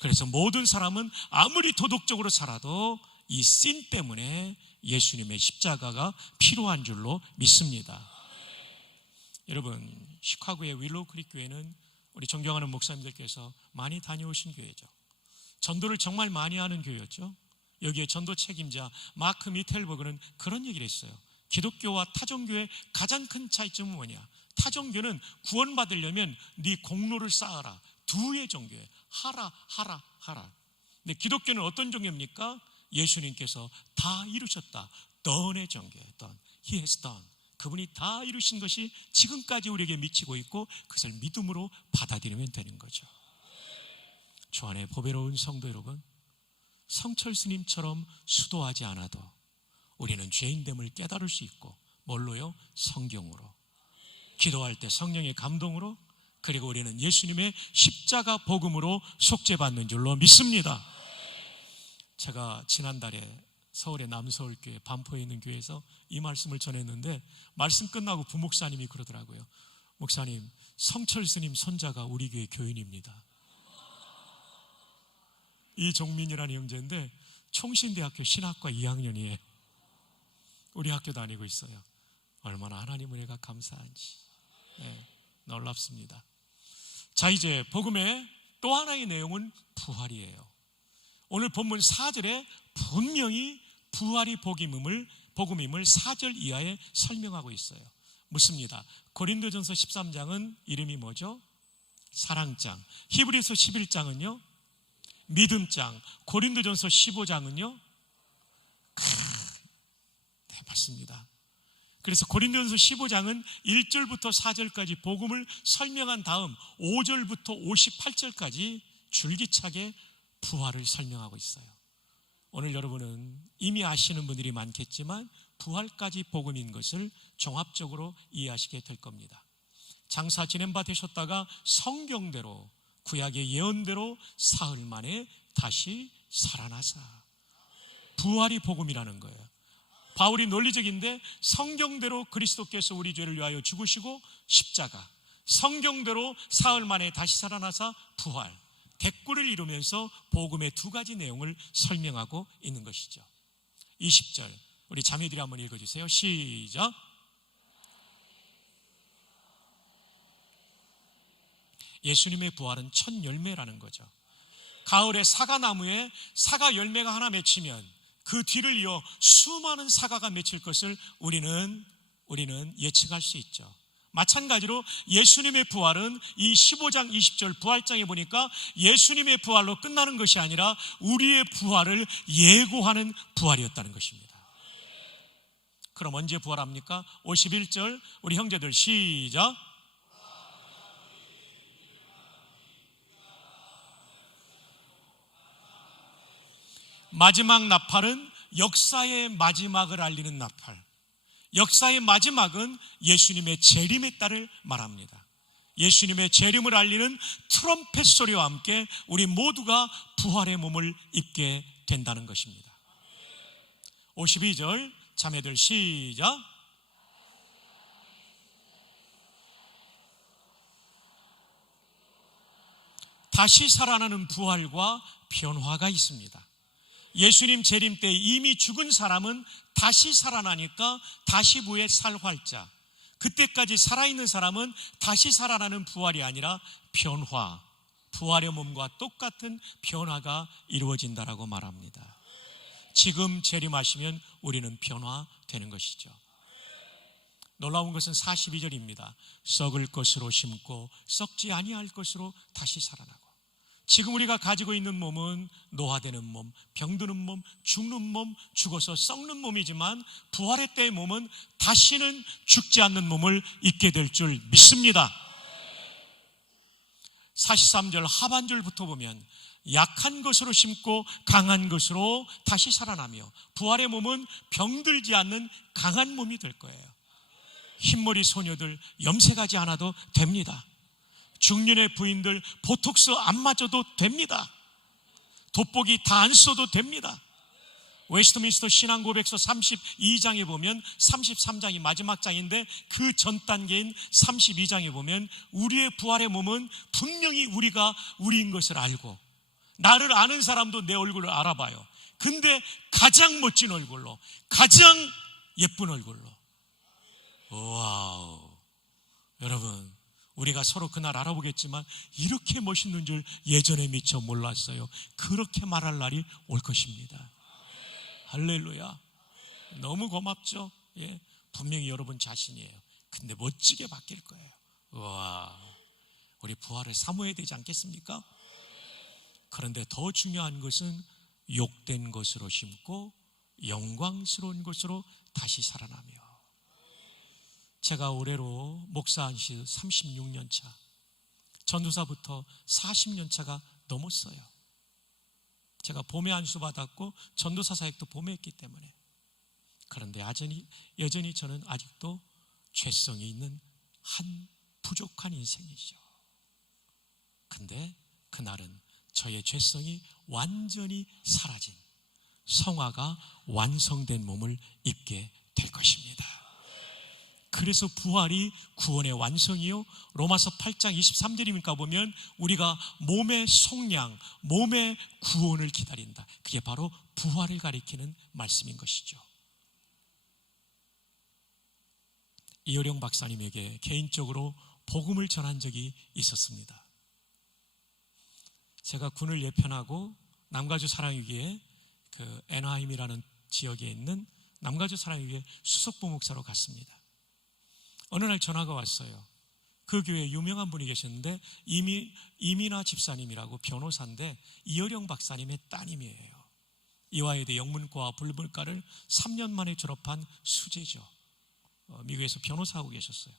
그래서 모든 사람은 아무리 도덕적으로 살아도 이 씬 때문에 예수님의 십자가가 필요한 줄로 믿습니다. 여러분, 시카고의 윌로우 크릭 교회는 우리 존경하는 목사님들께서 많이 다녀오신 교회죠. 전도를 정말 많이 하는 교회였죠. 여기에 전도 책임자 마크 미텔버그는 그런 얘기를 했어요. 기독교와 타종교의 가장 큰 차이점은 뭐냐? 타종교는 구원받으려면 네 공로를 쌓아라. 두의 종교에 하라. 근데 기독교는 어떤 종교입니까? 예수님께서 다 이루셨다. done의 종교예요. done. He has done. 그분이 다 이루신 것이 지금까지 우리에게 미치고 있고 그것을 믿음으로 받아들이면 되는 거죠. 주 안에 보배로운 성도 여러분, 성철 스님처럼 수도하지 않아도 우리는 죄인됨을 깨달을 수 있고, 뭘로요? 성경으로. 기도할 때 성령의 감동으로, 그리고 우리는 예수님의 십자가 복음으로 속죄받는 줄로 믿습니다. 제가 지난달에 서울의 남서울교회 반포에 있는 교회에서 이 말씀을 전했는데, 말씀 끝나고 부목사님이 그러더라고요. 목사님, 성철 스님 손자가 우리 교회 교인입니다. 이종민이라는 형제인데 총신대학교 신학과 2학년이에요. 우리 학교 다니고 있어요. 얼마나 하나님 은혜가 감사한지. 놀랍습니다. 자, 이제 복음의 또 하나의 내용은 부활이에요. 오늘 본문 4절에 분명히 부활이 복음임을 4절 이하에 설명하고 있어요. 묻습니다. 고린도전서 13장은 이름이 뭐죠? 사랑장. 히브리서 11장은요? 믿음장. 고린도전서 15장은요? 네, 맞습니다. 그래서 고린도전서 15장은 1절부터 4절까지 복음을 설명한 다음 5절부터 58절까지 줄기차게 부활을 설명하고 있어요. 오늘 여러분은 이미 아시는 분들이 많겠지만 부활까지 복음인 것을 종합적으로 이해하시게 될 겁니다. 장사 지낸 바 되셨다가 성경대로, 구약의 예언대로 사흘 만에 다시 살아나사. 부활이 복음이라는 거예요. 바울이 논리적인데, 성경대로 그리스도께서 우리 죄를 위하여 죽으시고 십자가, 성경대로 사흘 만에 다시 살아나사 부활, 대꾸를 이루면서 복음의 두 가지 내용을 설명하고 있는 것이죠. 20절 우리 자매들이 한번 읽어주세요. 시작. 예수님의 부활은 첫 열매라는 거죠. 가을에 사과나무에 사과 열매가 하나 맺히면 그 뒤를 이어 수많은 사과가 맺힐 것을 우리는 예측할 수 있죠. 마찬가지로 예수님의 부활은 이 15장 20절 부활장에 보니까 예수님의 부활로 끝나는 것이 아니라 우리의 부활을 예고하는 부활이었다는 것입니다. 그럼 언제 부활합니까? 51절 우리 형제들 시작. 마지막 나팔은 역사의 마지막을 알리는 나팔. 역사의 마지막은 예수님의 재림의 때를 말합니다. 예수님의 재림을 알리는 트럼펫 소리와 함께 우리 모두가 부활의 몸을 입게 된다는 것입니다. 52절 자매들 시작. 다시 살아나는 부활과 변화가 있습니다. 예수님 재림 때 이미 죽은 사람은 다시 살아나니까 다시 부의 살활자, 그때까지 살아있는 사람은 다시 살아나는 부활이 아니라 변화, 부활의 몸과 똑같은 변화가 이루어진다라고 말합니다. 지금 재림하시면 우리는 변화되는 것이죠. 놀라운 것은 42절입니다. 썩을 것으로 심고 썩지 아니할 것으로 다시 살아나고. 지금 우리가 가지고 있는 몸은 노화되는 몸, 병드는 몸, 죽는 몸, 죽어서 썩는 몸이지만 부활의 때의 몸은 다시는 죽지 않는 몸을 입게 될 줄 믿습니다. 43절 하반절부터 보면 약한 것으로 심고 강한 것으로 다시 살아나며 부활의 몸은 병들지 않는 강한 몸이 될 거예요. 흰머리 소녀들 염색하지 않아도 됩니다. 중년의 부인들 보톡스 안 맞아도 됩니다. 돋보기 다 안 써도 됩니다. 웨스트민스터 신앙고백서 32장에 보면 33장이 마지막 장인데 그 전 단계인 32장에 보면 우리의 부활의 몸은 분명히 우리가 우리인 것을 알고 나를 아는 사람도 내 얼굴을 알아봐요. 근데 가장 멋진 얼굴로, 가장 예쁜 얼굴로. 와우. 여러분, 우리가 서로 그날 알아보겠지만 이렇게 멋있는 줄 예전에 미처 몰랐어요. 그렇게 말할 날이 올 것입니다. 할렐루야. 너무 고맙죠? 예, 분명히 여러분 자신이에요. 근데 멋지게 바뀔 거예요. 와, 우리 부활을 사모해야 되지 않겠습니까? 그런데 더 중요한 것은 욕된 것으로 심고 영광스러운 것으로 다시 살아나며. 제가 올해로 목사한 지 36년 차, 전도사부터 40년 차가 넘었어요. 제가 봄에 안수 받았고 전도사 사역도 봄에 했기 때문에. 그런데 여전히 저는 아직도 죄성이 있는 한 부족한 인생이죠. 근데 그날은 저의 죄성이 완전히 사라진 성화가 완성된 몸을 입게 될 것입니다. 그래서 부활이 구원의 완성이요, 로마서 8장 23절이니까 보면 우리가 몸의 속량, 몸의 구원을 기다린다. 그게 바로 부활을 가리키는 말씀인 것이죠. 이효령 박사님에게 개인적으로 복음을 전한 적이 있었습니다. 제가 군을 예편하고 남가주 사랑위기에 그 애나하임이라는 지역에 있는 남가주 사랑위기에 수석부 목사로 갔습니다. 어느 날 전화가 왔어요. 그 교회에 유명한 분이 계셨는데 이민아 집사님이라고 변호사인데 이효령 박사님의 따님이에요. 이화여대 영문과와 불문과를 3년 만에 졸업한 수재죠. 미국에서 변호사하고 계셨어요.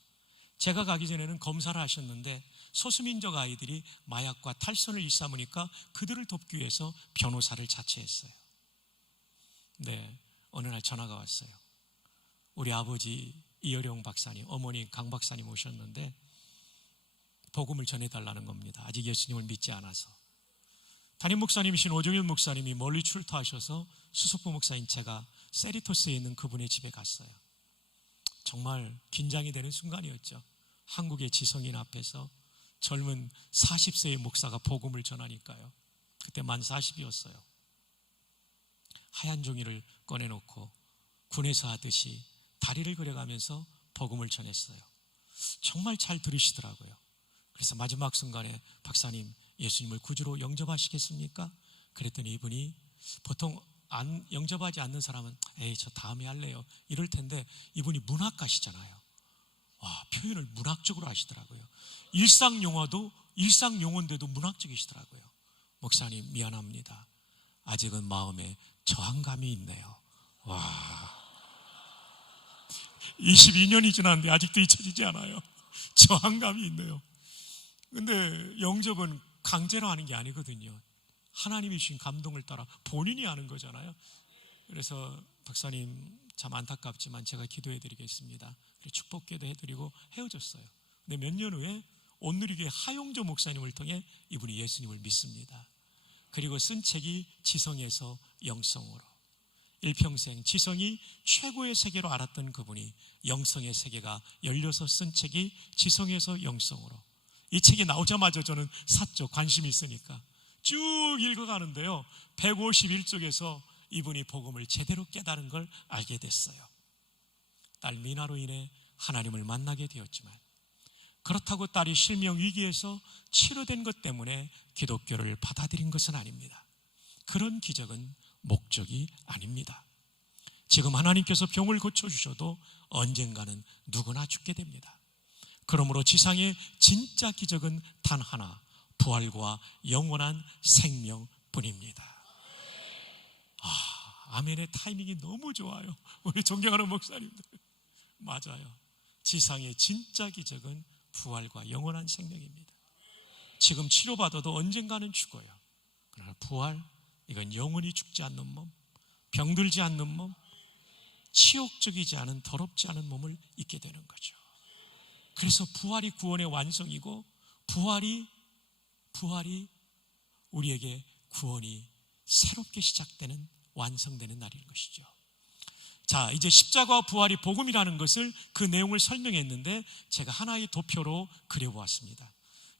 제가 가기 전에는 검사를 하셨는데 소수민족 아이들이 마약과 탈선을 일삼으니까 그들을 돕기 위해서 변호사를 자처했어요. 네, 어느 날 전화가 왔어요. 우리 아버지 이효령 박사님, 어머니 강 박사님 오셨는데 복음을 전해달라는 겁니다. 아직 예수님을 믿지 않아서. 담임 목사님이신 오종일 목사님이 멀리 출토하셔서 수석부 목사인 제가 세리토스에 있는 그분의 집에 갔어요. 정말 긴장이 되는 순간이었죠. 한국의 지성인 앞에서 젊은 40세의 목사가 복음을 전하니까요. 그때 만 40이었어요. 하얀 종이를 꺼내놓고 군에서 하듯이 다리를 그려가면서 복음을 전했어요. 정말 잘 들으시더라고요. 그래서 마지막 순간에 박사님, 예수님을 구주로 영접하시겠습니까? 그랬더니 이분이 보통 영접하지 않는 사람은 에이 저 다음에 할래요 이럴 텐데 이분이 문학가시잖아요. 와, 표현을 문학적으로 하시더라고요. 일상용어인데도 문학적이시더라고요. 목사님 미안합니다. 아직은 마음에 저항감이 있네요. 와, 22년이 지났는데 아직도 잊혀지지 않아요. 저항감이 있네요. 근데 영접은 강제로 하는 게 아니거든요. 하나님이 주신 감동을 따라 본인이 하는 거잖아요. 그래서 박사님 참 안타깝지만 제가 기도해 드리겠습니다. 축복기도 해드리고 헤어졌어요. 근데 몇 년 후에 온누리교회 하용조 목사님을 통해 이분이 예수님을 믿습니다. 그리고 쓴 책이 지성에서 영성으로. 일평생 지성이 최고의 세계로 알았던 그분이 영성의 세계가 열려서 쓴 책이 지성에서 영성으로. 이 책이 나오자마자 저는 샀죠. 관심이 있으니까. 쭉 읽어가는데요, 151쪽에서 이분이 복음을 제대로 깨달은 걸 알게 됐어요. 딸 미나로 인해 하나님을 만나게 되었지만, 그렇다고 딸이 실명 위기에서 치료된 것 때문에 기독교를 받아들인 것은 아닙니다. 그런 기적은 목적이 아닙니다. 지금 하나님께서 병을 고쳐주셔도 언젠가는 누구나 죽게 됩니다. 그러므로 지상의 진짜 기적은 단 하나, 부활과 영원한 생명뿐입니다. 아멘의 타이밍이 너무 좋아요. 우리 존경하는 목사님들, 맞아요. 지상의 진짜 기적은 부활과 영원한 생명입니다. 지금 치료받아도 언젠가는 죽어요. 그러나 부활, 이건 영원히 죽지 않는 몸, 병들지 않는 몸, 치욕적이지 않은, 더럽지 않은 몸을 입게 되는 거죠. 그래서 부활이 구원의 완성이고, 부활이 우리에게 구원이 새롭게 시작되는, 완성되는 날인 것이죠. 자, 이제 십자가와 부활이 복음이라는 것을, 그 내용을 설명했는데 제가 하나의 도표로 그려보았습니다.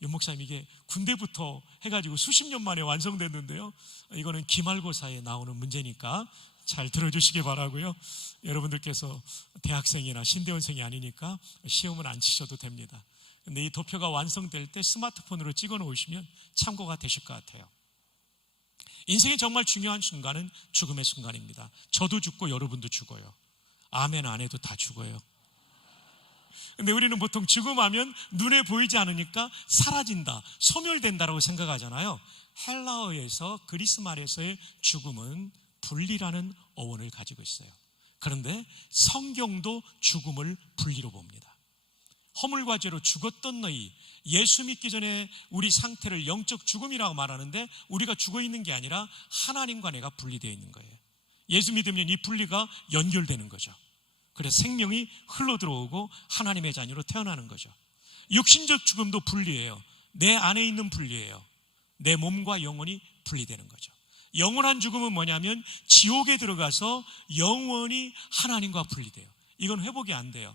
윤 목사님 이게 군대부터 해가지고 수십 년 만에 완성됐는데요. 이거는 기말고사에 나오는 문제니까 잘 들어주시기 바라고요. 여러분들께서 대학생이나 신대원생이 아니니까 시험은 안 치셔도 됩니다. 근데 이 도표가 완성될 때 스마트폰으로 찍어 놓으시면 참고가 되실 것 같아요. 인생의 정말 중요한 순간은 죽음의 순간입니다. 저도 죽고 여러분도 죽어요. 아멘 안 해도 다 죽어요. 근데 우리는 보통 죽음하면 눈에 보이지 않으니까 사라진다, 소멸된다라고 생각하잖아요. 헬라어에서 그리스 말에서의 죽음은 분리라는 어원을 가지고 있어요. 그런데 성경도 죽음을 분리로 봅니다. 허물과 죄로 죽었던 너희, 예수 믿기 전에 우리 상태를 영적 죽음이라고 말하는데 우리가 죽어 있는 게 아니라 하나님과 내가 분리되어 있는 거예요. 예수 믿으면 이 분리가 연결되는 거죠. 그래서 생명이 흘러 들어오고 하나님의 자녀로 태어나는 거죠. 육신적 죽음도 분리예요. 내 안에 있는 분리예요. 내 몸과 영혼이 분리되는 거죠. 영원한 죽음은 뭐냐면 지옥에 들어가서 영원히 하나님과 분리돼요. 이건 회복이 안 돼요.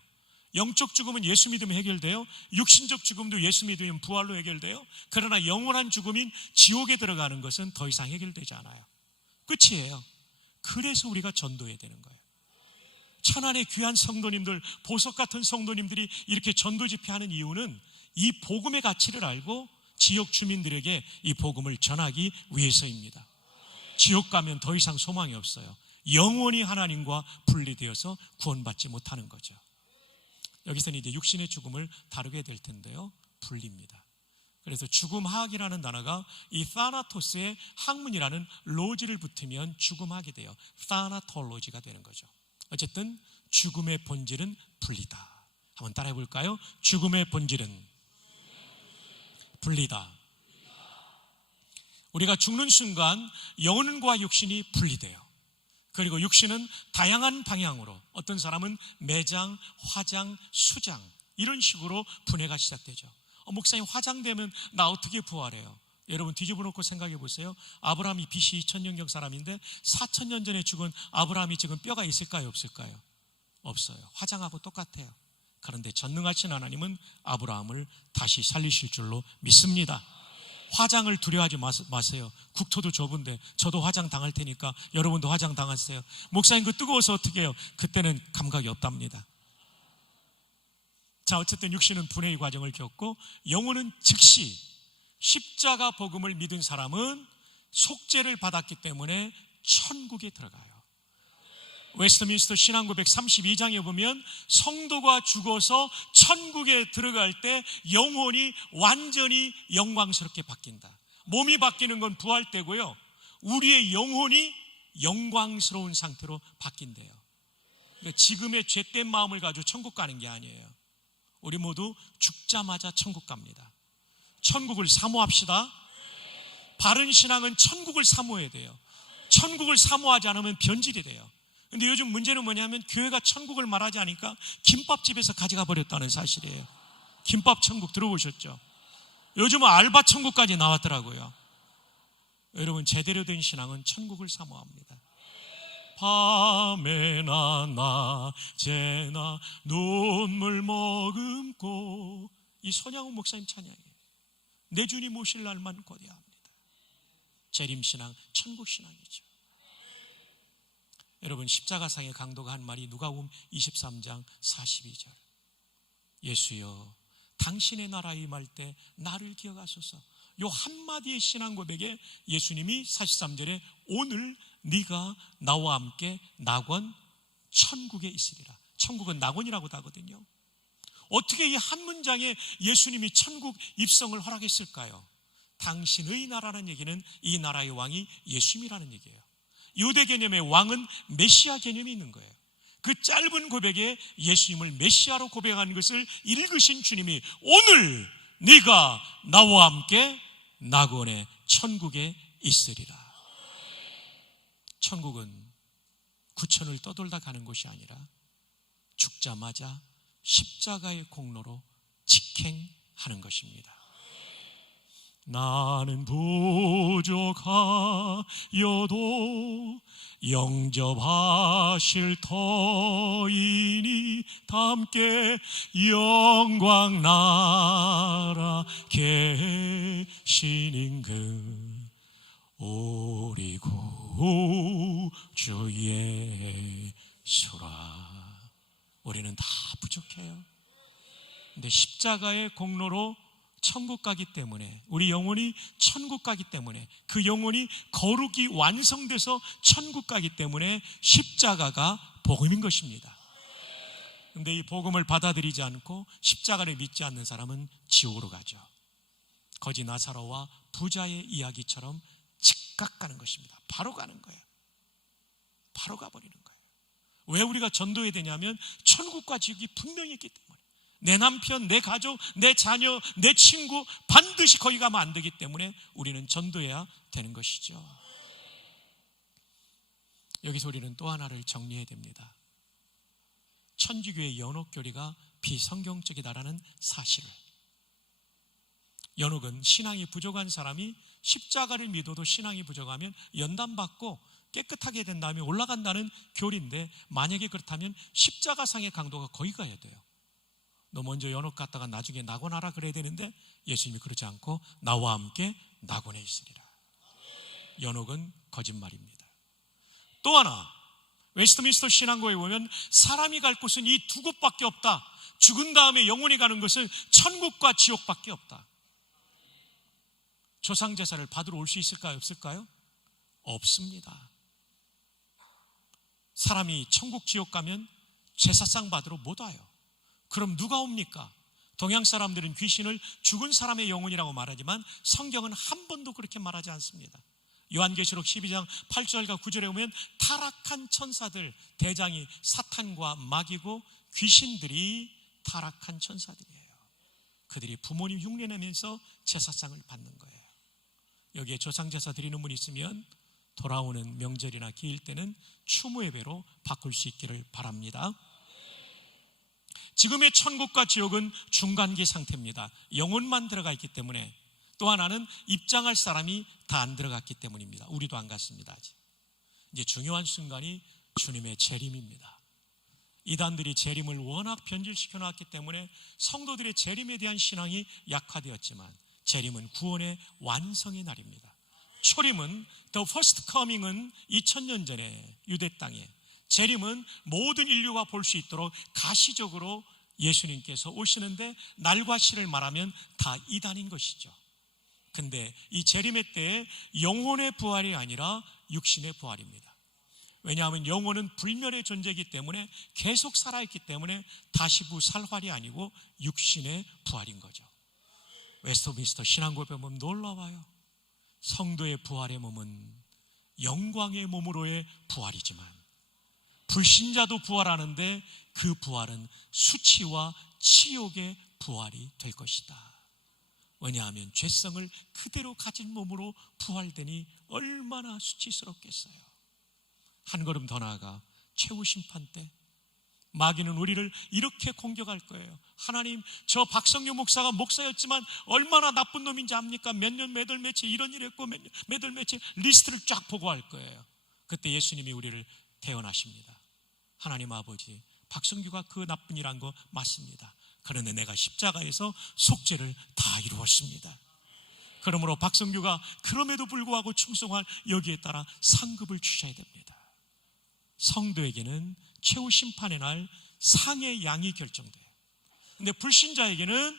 영적 죽음은 예수 믿으면 해결돼요. 육신적 죽음도 예수 믿으면 부활로 해결돼요. 그러나 영원한 죽음인 지옥에 들어가는 것은 더 이상 해결되지 않아요. 끝이에요. 그래서 우리가 전도해야 되는 거예요. 천안의 귀한 성도님들, 보석 같은 성도님들이 이렇게 전도 집회하는 이유는 이 복음의 가치를 알고 지역 주민들에게 이 복음을 전하기 위해서입니다. 지옥 가면 더 이상 소망이 없어요. 영원히 하나님과 분리되어서 구원받지 못하는 거죠. 여기서는 이제 육신의 죽음을 다루게 될 텐데요, 분리입니다. 그래서 죽음학이라는 단어가 이 타나토스의 학문이라는 로지를 붙이면 죽음학이 돼요. 타나톨로지가 되는 거죠. 어쨌든 죽음의 본질은 분리다. 한번 따라해 볼까요? 죽음의 본질은 분리다. 우리가 죽는 순간 영혼과 육신이 분리돼요. 그리고 육신은 다양한 방향으로, 어떤 사람은 매장, 화장, 수장 이런 식으로 분해가 시작되죠. 목사님 화장되면 나 어떻게 부활해요? 여러분 뒤집어 놓고 생각해 보세요. 아브라함이 BC 2000년경 사람인데 4000년 전에 죽은 아브라함이 지금 뼈가 있을까요? 없을까요? 없어요. 화장하고 똑같아요. 그런데 전능하신 하나님은 아브라함을 다시 살리실 줄로 믿습니다. 화장을 두려워하지 마세요. 국토도 좁은데 저도 화장 당할 테니까 여러분도 화장 당하세요. 목사님 그 뜨거워서 어떻게 해요? 그때는 감각이 없답니다. 자, 어쨌든 육신은 분해의 과정을 겪고 영혼은 즉시 십자가 복음을 믿은 사람은 속죄를 받았기 때문에 천국에 들어가요. 웨스트민스터 신앙고백 32장에 보면 성도가 죽어서 천국에 들어갈 때 영혼이 완전히 영광스럽게 바뀐다. 몸이 바뀌는 건 부활 때고요, 우리의 영혼이 영광스러운 상태로 바뀐대요. 그러니까 지금의 죄된 마음을 가지고 천국 가는 게 아니에요. 우리 모두 죽자마자 천국 갑니다. 천국을 사모합시다. 바른 신앙은 천국을 사모해야 돼요. 천국을 사모하지 않으면 변질이 돼요. 근데 요즘 문제는 뭐냐면 교회가 천국을 말하지 않으니까 김밥집에서 가져가 버렸다는 사실이에요. 김밥 천국 들어보셨죠? 요즘은 알바 천국까지 나왔더라고요. 여러분 제대로 된 신앙은 천국을 사모합니다. 밤에나 낮에나 눈물 머금고, 이 손양훈 목사님 찬양이에요. 내 주님 오실 날만 고대합니다. 재림신앙, 천국신앙이죠. 여러분 십자가상의 강도가 한 말이 누가복음 23장 42절, 예수여 당신의 나라에 임할 때 나를 기억하소서. 요 한마디의 신앙 고백에 예수님이 43절에 오늘 네가 나와 함께 낙원 천국에 있으리라. 천국은 낙원이라고도 하거든요. 어떻게 이 한 문장에 예수님이 천국 입성을 허락했을까요? 당신의 나라는 얘기는 이 나라의 왕이 예수님이라는 얘기예요. 유대 개념의 왕은 메시아 개념이 있는 거예요. 그 짧은 고백에 예수님을 메시아로 고백하는 것을 읽으신 주님이 오늘 네가 나와 함께 낙원의 천국에 있으리라. 천국은 구천을 떠돌다 가는 곳이 아니라 죽자마자 십자가의 공로로 직행하는 것입니다. 나는 부족하여도 영접하실 터이니 함께 영광 나라 계시는 그 우리 구주 예수라. 우리는 다 부족해요. 근데 십자가의 공로로 천국 가기 때문에, 우리 영혼이 천국 가기 때문에, 그 영혼이 거룩이 완성돼서 천국 가기 때문에 십자가가 복음인 것입니다. 근데 이 복음을 받아들이지 않고 십자가를 믿지 않는 사람은 지옥으로 가죠. 거지 나사로와 부자의 이야기처럼 즉각 가는 것입니다. 바로 가는 거예요. 바로 가버리는 거예요. 왜 우리가 전도해야 되냐면 천국과 지옥이 분명히 있기 때문에. 내 남편, 내 가족, 내 자녀, 내 친구 반드시 거기 가면 안 되기 때문에 우리는 전도해야 되는 것이죠. 여기서 우리는 또 하나를 정리해야 됩니다. 천주교의 연옥교리가 비성경적이다라는 사실을. 연옥은 신앙이 부족한 사람이 십자가를 믿어도 신앙이 부족하면 연단받고 깨끗하게 된 다음에 올라간다는 교리인데, 만약에 그렇다면 십자가상의 강도가 거기 가야 돼요. 너 먼저 연옥 갔다가 나중에 낙원하라 그래야 되는데 예수님이 그러지 않고 나와 함께 낙원에 있으리라. 연옥은 거짓말입니다. 또 하나, 웨스트민스터 신앙고에 보면 사람이 갈 곳은 이 두 곳밖에 없다. 죽은 다음에 영혼이 가는 것은 천국과 지옥밖에 없다. 조상제사를 받으러 올 수 있을까요? 없을까요? 없습니다. 사람이 천국 지옥 가면 제사상 받으러 못 와요. 그럼 누가 옵니까? 동양 사람들은 귀신을 죽은 사람의 영혼이라고 말하지만 성경은 한 번도 그렇게 말하지 않습니다. 요한계시록 12장 8절과 9절에 보면 타락한 천사들, 대장이 사탄과 마귀고 귀신들이 타락한 천사들이에요. 그들이 부모님 흉내내면서 제사상을 받는 거예요. 여기에 조상제사 드리는 분 있으면 돌아오는 명절이나 기일 때는 추모 예배로 바꿀 수 있기를 바랍니다. 지금의 천국과 지옥은 중간기 상태입니다. 영혼만 들어가 있기 때문에. 또 하나는 입장할 사람이 다 안 들어갔기 때문입니다. 우리도 안 갔습니다. 아직. 이제 중요한 순간이 주님의 재림입니다. 이단들이 재림을 워낙 변질시켜 놨기 때문에 성도들의 재림에 대한 신앙이 약화되었지만, 재림은 구원의 완성의 날입니다. 초림은, The First Coming은 2000년 전에 유대 땅에, 재림은 모든 인류가 볼 수 있도록 가시적으로 예수님께서 오시는데, 날과 시를 말하면 다 이단인 것이죠. 근데 이 재림의 때에 영혼의 부활이 아니라 육신의 부활입니다. 왜냐하면 영혼은 불멸의 존재이기 때문에, 계속 살아있기 때문에 다시 부살활이 아니고 육신의 부활인 거죠. 웨스트민스터 신앙고에 보면 놀라워요. 성도의 부활의 몸은 영광의 몸으로의 부활이지만, 불신자도 부활하는데 그 부활은 수치와 치욕의 부활이 될 것이다. 왜냐하면 죄성을 그대로 가진 몸으로 부활되니 얼마나 수치스럽겠어요. 한 걸음 더 나아가 최후 심판 때 마귀는 우리를 이렇게 공격할 거예요. 하나님, 저 박성규 목사가 목사였지만 얼마나 나쁜 놈인지 압니까? 몇 년 몇 월 며칠 이런 일 했고 몇 월 며칠 리스트를 쫙 보고할 거예요. 그때 예수님이 우리를 대언하십니다. 하나님 아버지, 박성규가 그 나쁜 일 한 거 맞습니다. 그런데 내가 십자가에서 속죄를 다 이루었습니다. 그러므로 박성규가 그럼에도 불구하고 충성할 여기에 따라 상급을 주셔야 됩니다. 성도에게는 최후 심판의 날 상의 양이 결정돼요. 그런데 불신자에게는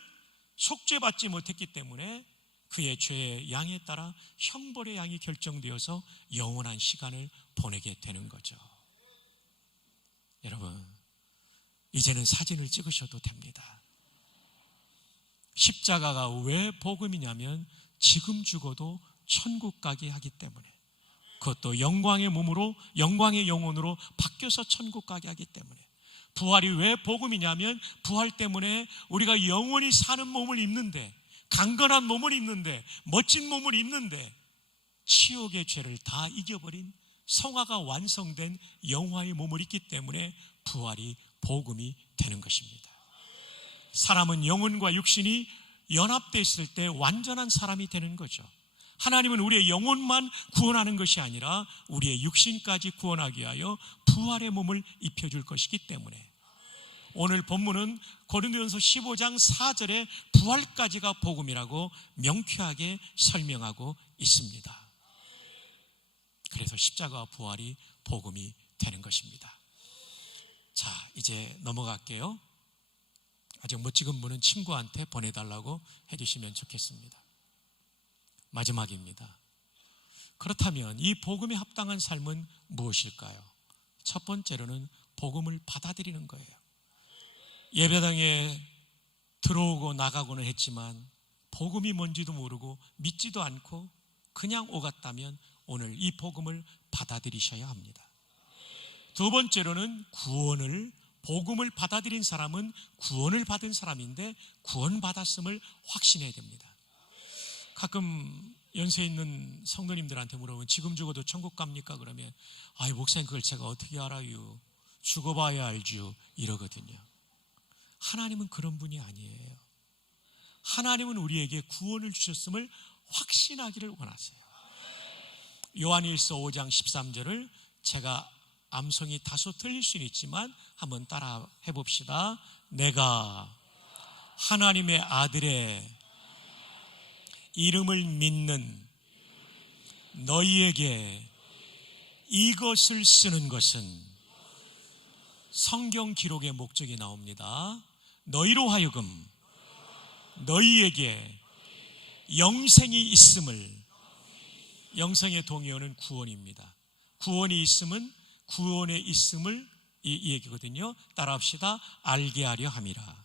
속죄받지 못했기 때문에 그의 죄의 양에 따라 형벌의 양이 결정되어서 영원한 시간을 보내게 되는 거죠. 여러분, 이제는 사진을 찍으셔도 됩니다. 십자가가 왜 복음이냐면 지금 죽어도 천국 가게 하기 때문에, 그것도 영광의 몸으로, 영광의 영혼으로 바뀌어서 천국 가게 하기 때문에. 부활이 왜 복음이냐면 부활 때문에 우리가 영원히 사는 몸을 입는데, 강건한 몸을 입는데, 멋진 몸을 입는데 치욕의 죄를 다 이겨버린 성화가 완성된 영화의 몸을 입기 때문에 부활이 복음이 되는 것입니다. 사람은 영혼과 육신이 연합됐을 때 완전한 사람이 되는 거죠. 하나님은 우리의 영혼만 구원하는 것이 아니라 우리의 육신까지 구원하기 위하여 부활의 몸을 입혀줄 것이기 때문에 오늘 본문은 고린도전서 15장 4절에 부활까지가 복음이라고 명쾌하게 설명하고 있습니다. 그래서 십자가와 부활이 복음이 되는 것입니다. 자, 이제 넘어갈게요. 아직 못 찍은 분은 친구한테 보내달라고 해주시면 좋겠습니다. 마지막입니다. 그렇다면 이 복음에 합당한 삶은 무엇일까요? 첫 번째로는 복음을 받아들이는 거예요. 예배당에 들어오고 나가고는 했지만 복음이 뭔지도 모르고 믿지도 않고 그냥 오갔다면 오늘 이 복음을 받아들이셔야 합니다. 두 번째로는 복음을 받아들인 사람은 구원을 받은 사람인데 구원받았음을 확신해야 됩니다. 가끔 연세 있는 성도님들한테 물어보면 지금 죽어도 천국 갑니까? 그러면 아이 목사님 그걸 제가 어떻게 알아요? 죽어봐야 알죠 이러거든요. 하나님은 그런 분이 아니에요. 하나님은 우리에게 구원을 주셨음을 확신하기를 원하세요. 요한일서 5장 13절을 제가 암송이 다소 틀릴 수는 있지만 한번 따라 해봅시다. 내가 하나님의 아들의 이름을 믿는 너희에게 이것을 쓰는 것은 성경 기록의 목적이 나옵니다. 너희로 하여금 너희에게 영생이 있음을, 영생의 동의어는 구원입니다. 구원이 있음은 구원의 있음을 이 얘기거든요. 따라합시다. 알게 하려 함이라.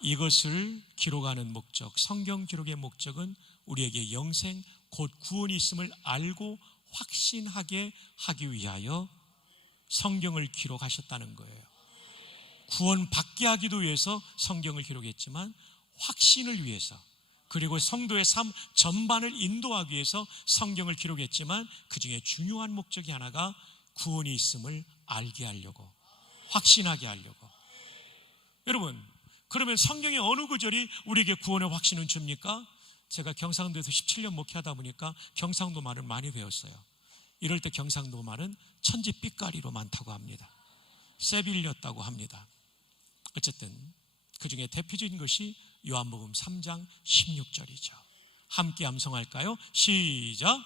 이것을 기록하는 목적, 성경 기록의 목적은 우리에게 영생 곧 구원이 있음을 알고 확신하게 하기 위하여 성경을 기록하셨다는 거예요. 구원 받게 하기도 위해서 성경을 기록했지만 확신을 위해서, 그리고 성도의 삶 전반을 인도하기 위해서 성경을 기록했지만 그 중에 중요한 목적이 하나가 구원이 있음을 알게 하려고, 확신하게 하려고. 여러분, 그러면 성경의 어느 구절이 우리에게 구원의 확신을 줍니까? 제가 경상도에서 17년 목회하다 보니까 경상도 말을 많이 배웠어요. 이럴 때 경상도 말은 천지 삐까리로 많다고 합니다. 세빌렸다고 합니다. 어쨌든 그 중에 대표적인 것이 요한복음 3장 16절이죠. 함께 암송할까요? 시작.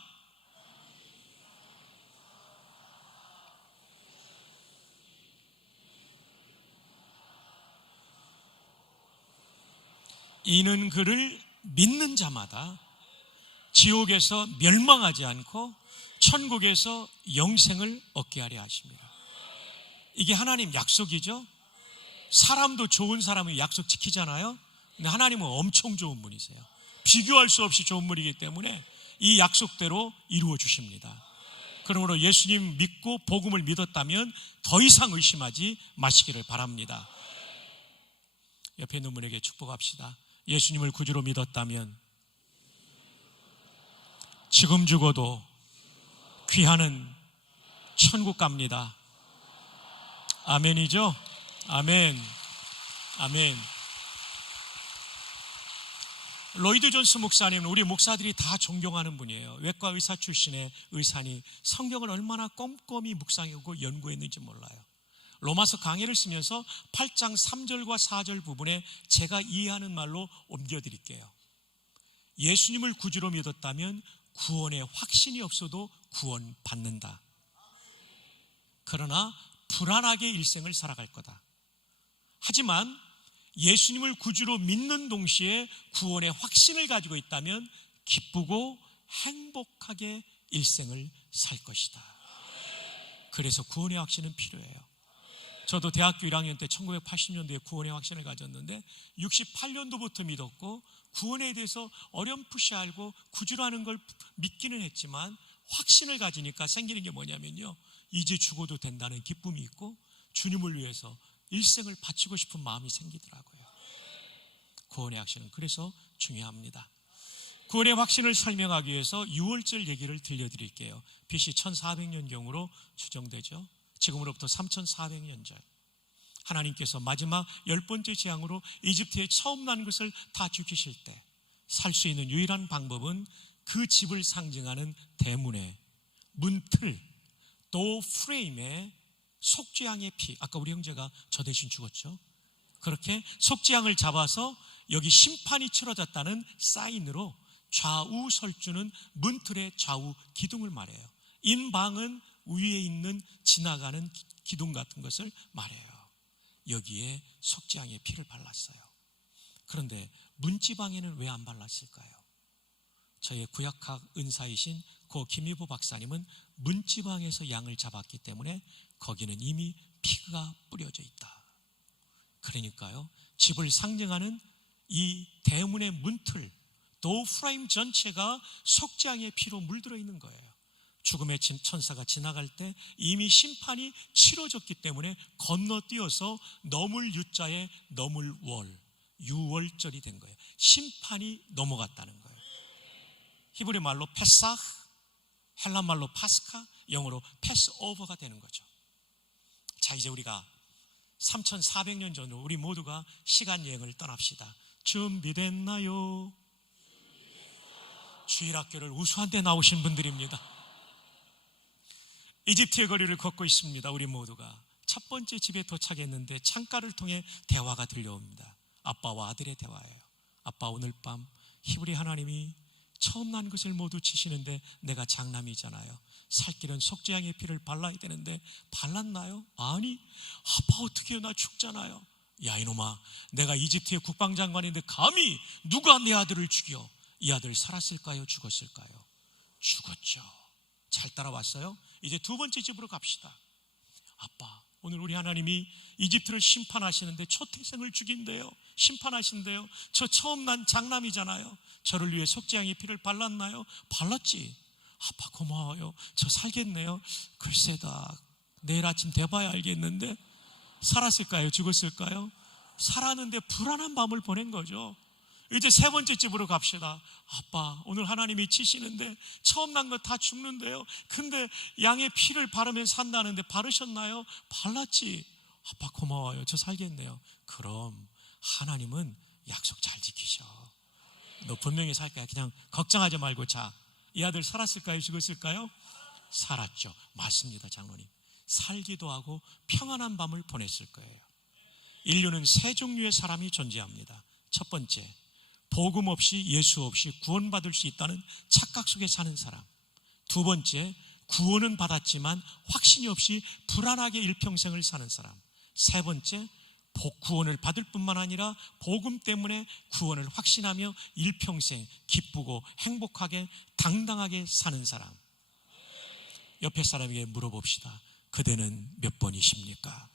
이는 그를 믿는 자마다 지옥에서 멸망하지 않고 천국에서 영생을 얻게 하려 하십니다. 이게 하나님 약속이죠. 사람도 좋은 사람은 약속 지키잖아요. 근데 하나님은 엄청 좋은 분이세요. 비교할 수 없이 좋은 분이기 때문에 이 약속대로 이루어 주십니다. 그러므로 예수님 믿고 복음을 믿었다면 더 이상 의심하지 마시기를 바랍니다. 옆에 있는 분에게 축복합시다. 예수님을 구주로 믿었다면 지금 죽어도 귀하는 천국 갑니다. 아멘이죠? 아멘. 아멘. 로이드 존스 목사님은 우리 목사들이 다 존경하는 분이에요. 외과 의사 출신의 의사니 성경을 얼마나 꼼꼼히 묵상하고 연구했는지 몰라요. 로마서 강해를 쓰면서 8장 3절과 4절 부분에 제가 이해하는 말로 옮겨드릴게요. 예수님을 구주로 믿었다면 구원의 확신이 없어도 구원받는다. 그러나 불안하게 일생을 살아갈 거다. 하지만 예수님을 구주로 믿는 동시에 구원의 확신을 가지고 있다면 기쁘고 행복하게 일생을 살 것이다. 그래서 구원의 확신은 필요해요. 저도 대학교 1학년 때 1980년도에 구원의 확신을 가졌는데 68년도부터 믿었고 구원에 대해서 어렴풋이 알고 구주로 하는 걸 믿기는 했지만 확신을 가지니까 생기는 게 뭐냐면요, 이제 죽어도 된다는 기쁨이 있고 주님을 위해서 일생을 바치고 싶은 마음이 생기더라고요. 구원의 확신은 그래서 중요합니다. 구원의 확신을 설명하기 위해서 유월절 얘기를 들려드릴게요. BC 1400년경으로 추정되죠. 지금으로부터 3400년 전 하나님께서 마지막 10번째 재앙으로 이집트에 처음 난 것을 다 죽이실 때 살 수 있는 유일한 방법은 그 집을 상징하는 대문의 문틀, 또 프레임에 속죄양의 피, 아까 우리 형제가 저 대신 죽었죠. 그렇게 속죄양을 잡아서 여기 심판이 치러졌다는 사인으로 좌우 설주는 문틀의 좌우 기둥을 말해요. 인방은 위에 있는 지나가는 기둥 같은 것을 말해요. 여기에 속죄양의 피를 발랐어요. 그런데 문지방에는 왜 안 발랐을까요? 저의 구약학 은사이신 고 김희보 박사님은 문지방에서 양을 잡았기 때문에 거기는 이미 피가 뿌려져 있다. 그러니까요, 집을 상징하는 이 대문의 문틀, 도프라임 전체가 속죄양의 피로 물들어 있는 거예요. 죽음의 천사가 지나갈 때 이미 심판이 치러졌기 때문에 건너뛰어서 넘을 유자에 넘을 월, 유월절이 된 거예요. 심판이 넘어갔다는 거예요. 히브리 말로 페사흐, 헬라 말로 파스카, 영어로 패스오버가 되는 거죠. 자, 이제 우리가 3400년 전으로 우리 모두가 시간 여행을 떠납시다. 준비됐나요? 주일학교를 우수한 데 나오신 분들입니다. 이집트의 거리를 걷고 있습니다. 우리 모두가 첫 번째 집에 도착했는데 창가를 통해 대화가 들려옵니다. 아빠와 아들의 대화예요. 아빠, 오늘 밤 히브리 하나님이 처음 난 것을 모두 치시는데 내가 장남이잖아요. 살 길은 속죄양의 피를 발라야 되는데 발랐나요? 아니. 아빠, 어떻게 해요? 나 죽잖아요. 야, 이놈아, 내가 이집트의 국방장관인데 감히 누가 내 아들을 죽여? 이 아들 살았을까요? 죽었을까요? 죽었죠. 잘 따라왔어요? 이제 두 번째 집으로 갑시다. 아빠, 오늘 우리 하나님이 이집트를 심판하시는데 초태생을 죽인대요. 심판하신대요. 저 처음 난 장남이잖아요. 저를 위해 속죄양의 피를 발랐나요? 발랐지. 아빠, 고마워요. 저 살겠네요. 글쎄다, 내일 아침 돼봐야 알겠는데 살았을까요? 죽었을까요? 살았는데 불안한 밤을 보낸 거죠. 이제 세 번째 집으로 갑시다. 아빠, 오늘 하나님이 치시는데 처음 난 거 다 죽는데요. 근데 양의 피를 바르면 산다는데 바르셨나요? 발랐지. 아빠, 고마워요. 저 살겠네요. 그럼 하나님은 약속 잘 지키셔. 너 분명히 살 거야. 그냥 걱정하지 말고 자. 이 아들 살았을까요? 죽었을까요? 살았죠. 맞습니다, 장로님. 살기도 하고 평안한 밤을 보냈을 거예요. 인류는 세 종류의 사람이 존재합니다. 첫 번째, 복음 없이, 예수 없이 구원받을 수 있다는 착각 속에 사는 사람. 두 번째, 구원은 받았지만 확신이 없이 불안하게 일평생을 사는 사람. 세 번째, 구원을 받을 뿐만 아니라 복음 때문에 구원을 확신하며 일평생 기쁘고 행복하게 당당하게 사는 사람. 옆에 사람에게 물어봅시다. 그대는 몇 번이십니까?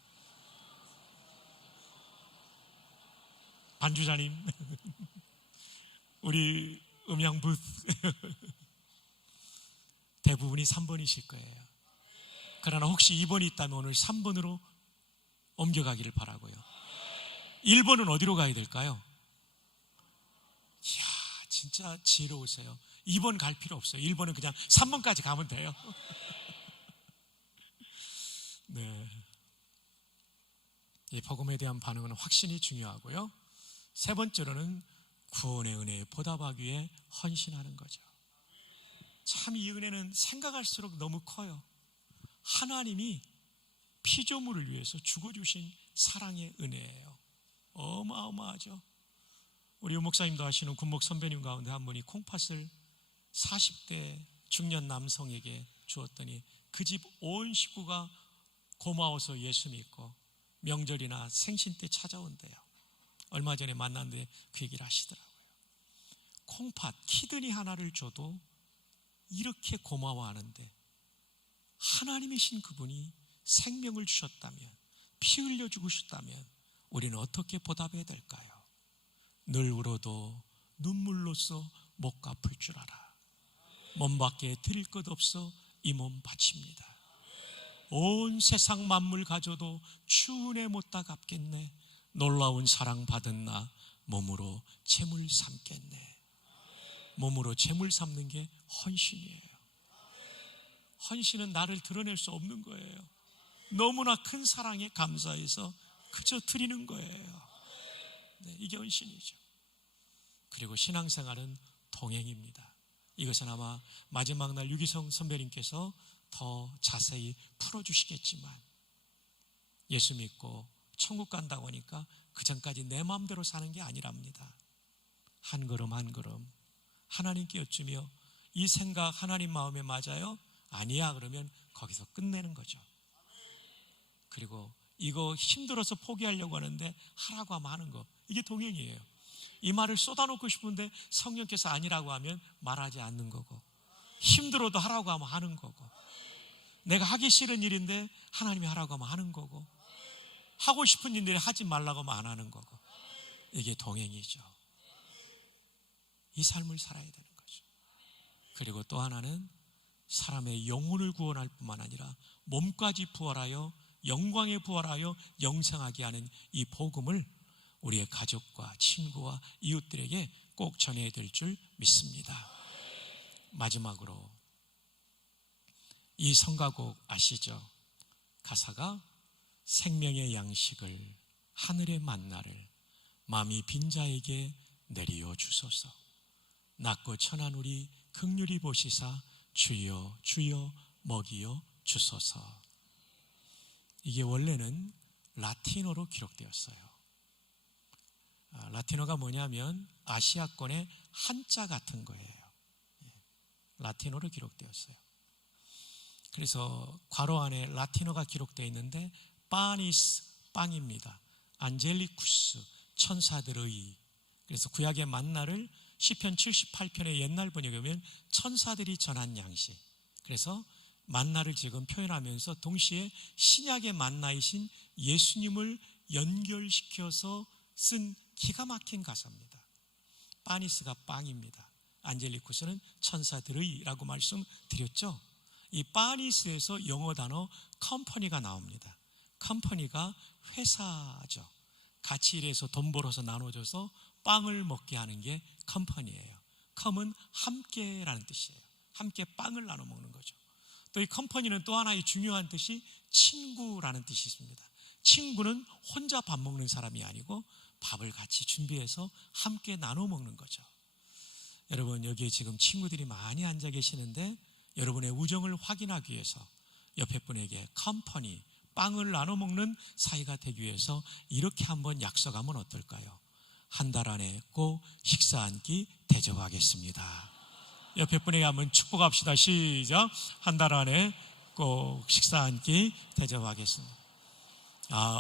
반주자님, 우리 음향 부스 대부분이 3번이실 거예요. 그러나 혹시 2번이 있다면 오늘 3번으로 옮겨가기를 바라고요. 1번은 어디로 가야 될까요? 이야, 진짜 지혜로우세요. 2번 갈 필요 없어요. 1번은 그냥 3번까지 가면 돼요. 네, 이 복음에 대한 반응은 확신이 중요하고요. 세 번째로는 구원의 은혜에 보답하기 위해 헌신하는 거죠. 참, 이 은혜는 생각할수록 너무 커요. 하나님이 피조물을 위해서 죽어주신 사랑의 은혜예요. 어마어마하죠. 우리 유 목사님도 아시는 군목 선배님 가운데 한 분이 콩팥을 40대 중년 남성에게 주었더니 그 집 온 식구가 고마워서 예수 믿고 명절이나 생신 때 찾아온대요. 얼마 전에 만났는데 그 얘기를 하시더라고요. 콩팥, 키드니 하나를 줘도 이렇게 고마워하는데 하나님이신 그분이 생명을 주셨다면, 피 흘려 죽으셨다면 우리는 어떻게 보답해야 될까요? 늘 울어도 눈물로써 못 갚을 줄 알아. 몸밖에 드릴 것 없어 이 몸 바칩니다. 온 세상 만물 가져도 추운에 못다 갚겠네. 놀라운 사랑 받은 나 몸으로 재물 삼겠네. 몸으로 재물 삼는 게 헌신이에요. 헌신은 나를 드러낼 수 없는 거예요. 너무나 큰 사랑에 감사해서 그저 드리는 거예요. 네, 이게 헌신이죠. 그리고 신앙생활은 동행입니다. 이것은 아마 마지막 날 유기성 선배님께서 더 자세히 풀어주시겠지만, 예수 믿고 천국 간다고 하니까 그 전까지 내 마음대로 사는 게 아니랍니다. 한 걸음 한 걸음 하나님께 여쭈며, 이 생각 하나님 마음에 맞아요? 아니야 그러면 거기서 끝내는 거죠. 그리고 이거 힘들어서 포기하려고 하는데 하라고 하면 하는 거, 이게 동행이에요. 이 말을 쏟아놓고 싶은데 성령께서 아니라고 하면 말하지 않는 거고, 힘들어도 하라고 하면 하는 거고, 내가 하기 싫은 일인데 하나님이 하라고 하면 하는 거고, 하고 싶은 일인데 하지 말라고 하면 안 하는 거고, 이게 동행이죠. 이 삶을 살아야 되는 거죠. 그리고 또 하나는 사람의 영혼을 구원할 뿐만 아니라 몸까지 부활하여 영광에 부활하여 영생하게 하는 이 복음을 우리의 가족과 친구와 이웃들에게 꼭 전해야 될 줄 믿습니다. 마지막으로 이 성가곡 아시죠? 가사가 생명의 양식을 하늘의 만나를 마음이 빈 자에게 내리어 주소서. 낮고 천한 우리 긍휼히 보시사 주여 주여 먹이어 주소서. 이게 원래는 라틴어로 기록되었어요. 라틴어가 뭐냐면 아시아권의 한자 같은 거예요. 라틴어로 기록되었어요. 그래서 괄호 안에 라틴어가 기록되어 있는데 파니스, 빵입니다. 안젤리쿠스, 천사들의. 그래서 구약의 만나를 시편 78편의 옛날 번역에 보면 천사들이 전한 양식. 그래서 만나를 지금 표현하면서 동시에 신약의 만나이신 예수님을 연결시켜서 쓴 기가 막힌 가사입니다. 파니스가 빵입니다. 안젤리쿠스는 천사들의라고 말씀드렸죠. 이 파니스에서 영어 단어 컴퍼니가 나옵니다. 컴퍼니가 회사죠. 같이 일해서 돈 벌어서 나눠줘서 빵을 먹게 하는 게 컴퍼니예요. 컴은 함께라는 뜻이에요. 함께 빵을 나눠 먹는 거죠. 또 이 컴퍼니는 또 하나의 중요한 뜻이 친구라는 뜻이 있습니다. 친구는 혼자 밥 먹는 사람이 아니고 밥을 같이 준비해서 함께 나눠 먹는 거죠. 여러분, 여기에 지금 친구들이 많이 앉아 계시는데 여러분의 우정을 확인하기 위해서 옆에 분에게 컴퍼니, 빵을 나눠 먹는 사이가 되기 위해서 이렇게 한번 약속하면 어떨까요? 한 달 안에 꼭 식사 한 끼 대접하겠습니다. 옆에 분에게 한번 축복합시다. 시작. 한 달 안에 꼭 식사 한 끼 대접하겠습니다.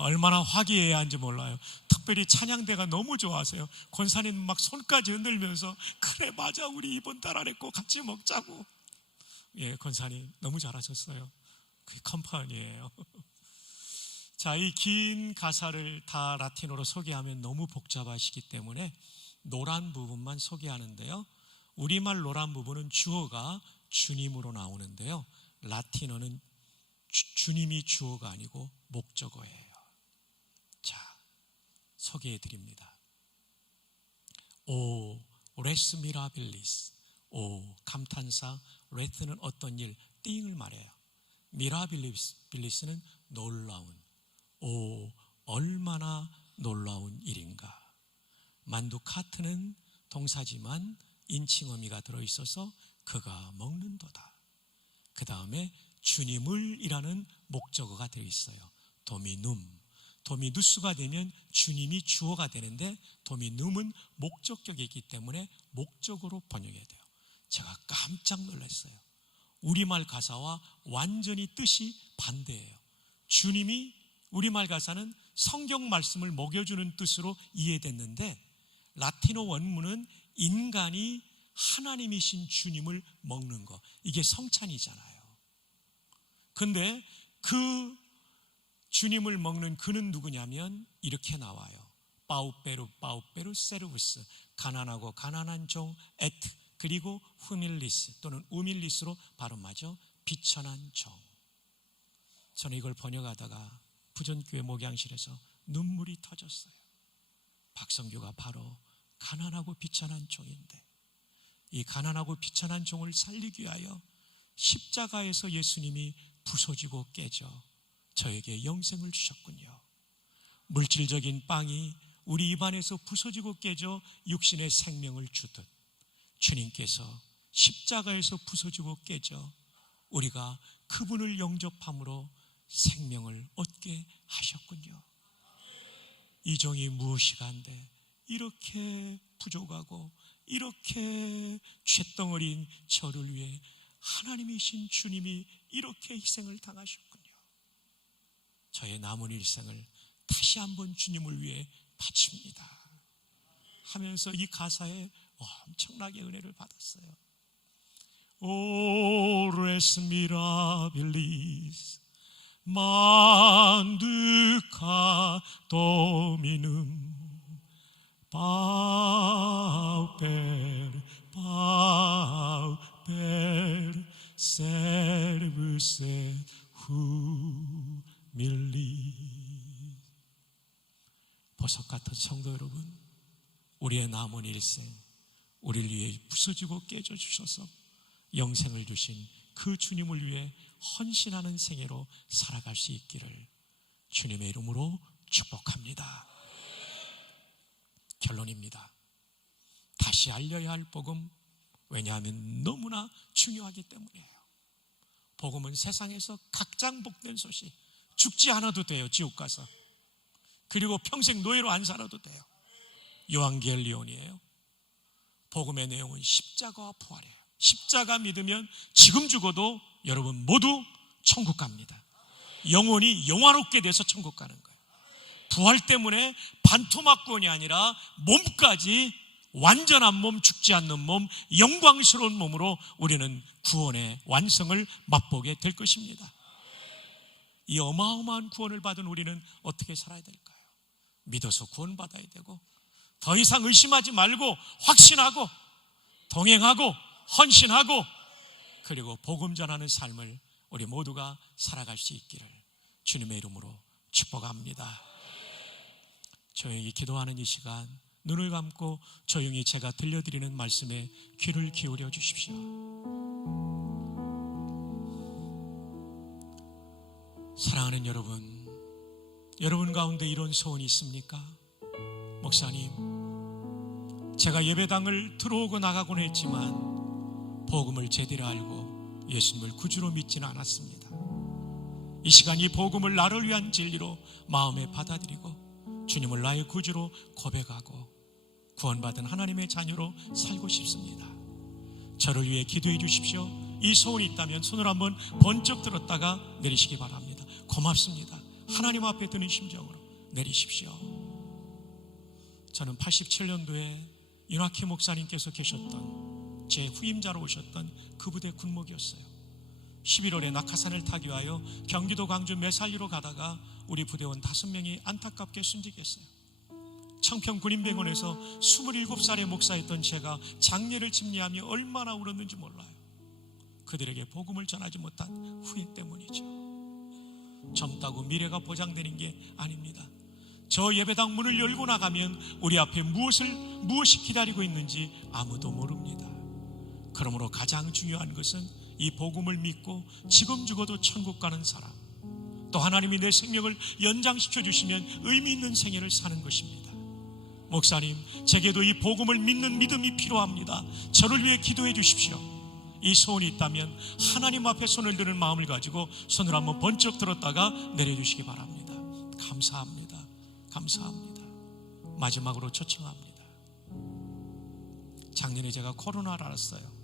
얼마나 화기애애한지 몰라요. 특별히 찬양대가 너무 좋아하세요. 권사님 막 손까지 흔들면서 그래 맞아 우리 이번 달 안에 꼭 같이 먹자고. 예, 권사님 너무 잘하셨어요. 그게 컴퍼니예요. 자, 이 긴 가사를 다 라틴어로 소개하면 너무 복잡하시기 때문에 노란 부분만 소개하는데요. 우리말 노란 부분은 주어가 주님으로 나오는데요. 라틴어는 주님이 주어가 아니고 목적어예요. 자, 소개해 드립니다. 오 레스 미라빌리스. 오 감탄사. 레스는 어떤 일, 띵을 말해요. 미라빌리스는 놀라운. 오 얼마나 놀라운 일인가. 만두카트는 동사지만 인칭어미가 들어있어서 그가 먹는도다. 그 다음에 주님을 이라는 목적어가 들어있어요. 도미눔. 도미누스가 되면 주님이 주어가 되는데 도미눔은 목적격이 있기 때문에 목적어로 번역해야 돼요. 제가 깜짝 놀랐어요. 우리말 가사와 완전히 뜻이 반대예요. 주님이, 우리말 가사는 성경 말씀을 먹여주는 뜻으로 이해됐는데 라틴어 원문은 인간이 하나님이신 주님을 먹는 거, 이게 성찬이잖아요. 근데 그 주님을 먹는 그는 누구냐면 이렇게 나와요. 파우페루 세르부스. 가난하고 가난한 종 에트, 그리고 후밀리스 또는 우밀리스로 발음하죠. 비천한 종. 저는 이걸 번역하다가 부전교회 목양실에서 눈물이 터졌어요. 박성규가 바로 가난하고 비천한 종인데 이 가난하고 비천한 종을 살리기 위하여 십자가에서 예수님이 부서지고 깨져 저에게 영생을 주셨군요. 물질적인 빵이 우리 입안에서 부서지고 깨져 육신의 생명을 주듯 주님께서 십자가에서 부서지고 깨져 우리가 그분을 영접함으로 생명을 얻게 하셨군요. 이 종이 무엇이간데 이렇게 부족하고 이렇게 쇳덩어리인 저를 위해 하나님이신 주님이 이렇게 희생을 당하셨군요. 저의 남은 일생을 다시 한번 주님을 위해 바칩니다 하면서 이 가사에 엄청나게 은혜를 받았어요. O res mirabilis manduca dominum pauper servus et humili. 보석 같은 성도 여러분, 우리의 남은 일생 우리를 위해 부서지고 깨져 주셔서 영생을 주신 그 주님을 위해 헌신하는 생애로 살아갈 수 있기를 주님의 이름으로 축복합니다. 결론입니다. 다시 알려야 할 복음, 왜냐하면 너무나 중요하기 때문이에요. 복음은 세상에서 각장복된 소식, 죽지 않아도 돼요. 지옥 가서. 그리고 평생 노예로 안 살아도 돼요. 요한겔리온이에요. 복음의 내용은 십자가와 부활이에요. 십자가 믿으면 지금 죽어도 여러분 모두 천국 갑니다. 영혼이 영화롭게 돼서 천국 가는 거예요. 부활 때문에 반토막권이 아니라 몸까지 완전한 몸, 죽지 않는 몸, 영광스러운 몸으로 우리는 구원의 완성을 맛보게 될 것입니다. 이 어마어마한 구원을 받은 우리는 어떻게 살아야 될까요? 믿어서 구원받아야 되고 더 이상 의심하지 말고 확신하고 동행하고 헌신하고 그리고 복음 전하는 삶을 우리 모두가 살아갈 수 있기를 주님의 이름으로 축복합니다. 조용히 기도하는 이 시간 눈을 감고 조용히 제가 들려드리는 말씀에 귀를 기울여 주십시오. 사랑하는 여러분 가운데 이런 소원이 있습니까? 목사님, 제가 예배당을 들어오고 나가곤 했지만 복음을 제대로 알고 예수님을 구주로 믿지는 않았습니다. 이 시간 이 복음을 나를 위한 진리로 마음에 받아들이고 주님을 나의 구주로 고백하고 구원받은 하나님의 자녀로 살고 싶습니다. 저를 위해 기도해 주십시오. 이 소원이 있다면 손을 한번 번쩍 들었다가 내리시기 바랍니다. 고맙습니다. 하나님 앞에 드는 심정으로 내리십시오. 저는 87년도에 윤학희 목사님께서 계셨던 제 후임자로 오셨던 그 부대 군목이었어요. 11월에 낙하산을 타기 위하여 경기도 광주 매살리로 가다가 우리 부대원 5명이 안타깝게 숨지게 했어요. 청평 군인병원에서 27살의 목사였던 제가 장례를 집례하며 얼마나 울었는지 몰라요. 그들에게 복음을 전하지 못한 후회 때문이죠. 젊다고 미래가 보장되는 게 아닙니다. 저 예배당 문을 열고 나가면 우리 앞에 무엇이 기다리고 있는지 아무도 모릅니다. 그러므로 가장 중요한 것은 이 복음을 믿고 지금 죽어도 천국 가는 사람, 또 하나님이 내 생명을 연장시켜 주시면 의미 있는 생애를 사는 것입니다. 목사님, 제게도 이 복음을 믿는 믿음이 필요합니다. 저를 위해 기도해 주십시오. 이 소원이 있다면 하나님 앞에 손을 드는 마음을 가지고 손을 한번 번쩍 들었다가 내려주시기 바랍니다. 감사합니다. 감사합니다. 마지막으로 초청합니다. 작년에 제가 코로나를 알았어요.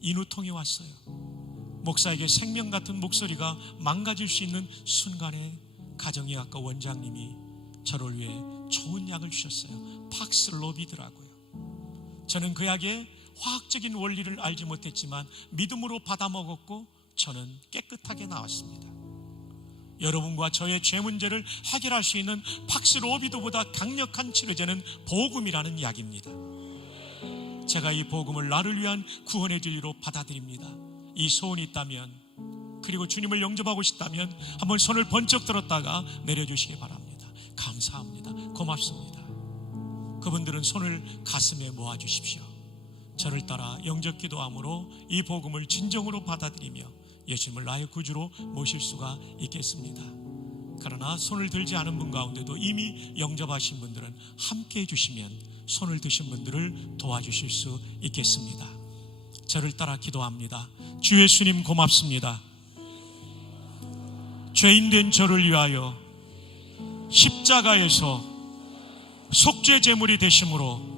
인후통이 왔어요. 목사에게 생명 같은 목소리가 망가질 수 있는 순간에 가정의학과 원장님이 저를 위해 좋은 약을 주셨어요. 팍슬로비드라고요. 저는 그 약의 화학적인 원리를 알지 못했지만 믿음으로 받아 먹었고 저는 깨끗하게 나왔습니다. 여러분과 저의 죄 문제를 해결할 수 있는 팍스로비드보다 강력한 치료제는 복음이라는 약입니다. 제가 이 복음을 나를 위한 구원의 진리로 받아들입니다. 이 소원이 있다면, 그리고 주님을 영접하고 싶다면 한번 손을 번쩍 들었다가 내려주시기 바랍니다. 감사합니다. 고맙습니다. 그분들은 손을 가슴에 모아주십시오. 저를 따라 영접 기도함으로 이 복음을 진정으로 받아들이며 예수님을 나의 구주로 모실 수가 있겠습니다. 그러나 손을 들지 않은 분 가운데도 이미 영접하신 분들은 함께 해주시면 손을 드신 분들을 도와주실 수 있겠습니다. 저를 따라 기도합니다. 주 예수님 고맙습니다. 죄인된 저를 위하여 십자가에서 속죄 제물이 되심으로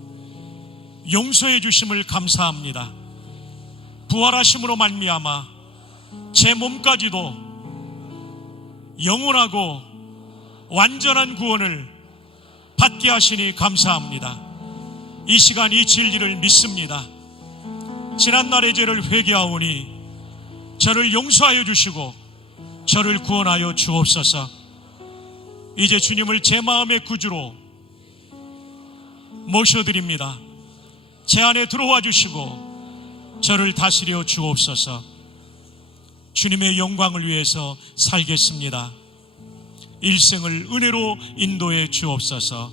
용서해 주심을 감사합니다. 부활하심으로 말미암아 제 몸까지도 영원하고 완전한 구원을 받게 하시니 감사합니다. 이 시간 이 진리를 믿습니다. 지난날의 죄를 회개하오니 저를 용서하여 주시고 저를 구원하여 주옵소서. 이제 주님을 제 마음의 구주로 모셔드립니다. 제 안에 들어와 주시고 저를 다스려 주옵소서. 주님의 영광을 위해서 살겠습니다. 일생을 은혜로 인도해 주옵소서.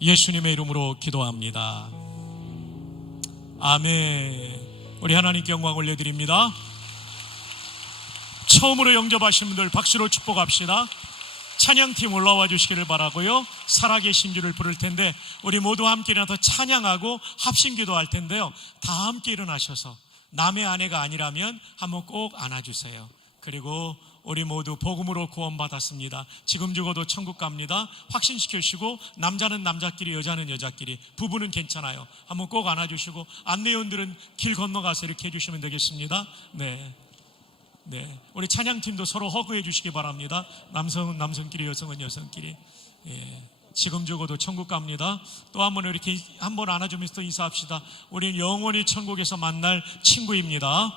예수님의 이름으로 기도합니다. 아멘. 우리 하나님께 영광 올려드립니다. 처음으로 영접하신 분들 박수로 축복합시다. 찬양팀 올라와 주시기를 바라고요. 살아계신 주를 부를 텐데 우리 모두 함께 일어나서 찬양하고 합심기도 할 텐데요. 다 함께 일어나셔서 남의 아내가 아니라면 한번 꼭 안아주세요. 그리고 우리 모두 복음으로 구원받았습니다. 지금 죽어도 천국 갑니다. 확신시켜주시고 남자는 남자끼리 여자는 여자끼리 부부는 괜찮아요. 한번 꼭 안아주시고 안내원들은 길 건너가서 이렇게 해주시면 되겠습니다. 네. 우리 찬양팀도 서로 허그해 주시기 바랍니다. 남성은 남성끼리 여성은 여성끼리. 지금 죽어도 천국 갑니다. 또 한 번 이렇게 한번 안아주면서 인사합시다. 우리는 영원히 천국에서 만날 친구입니다.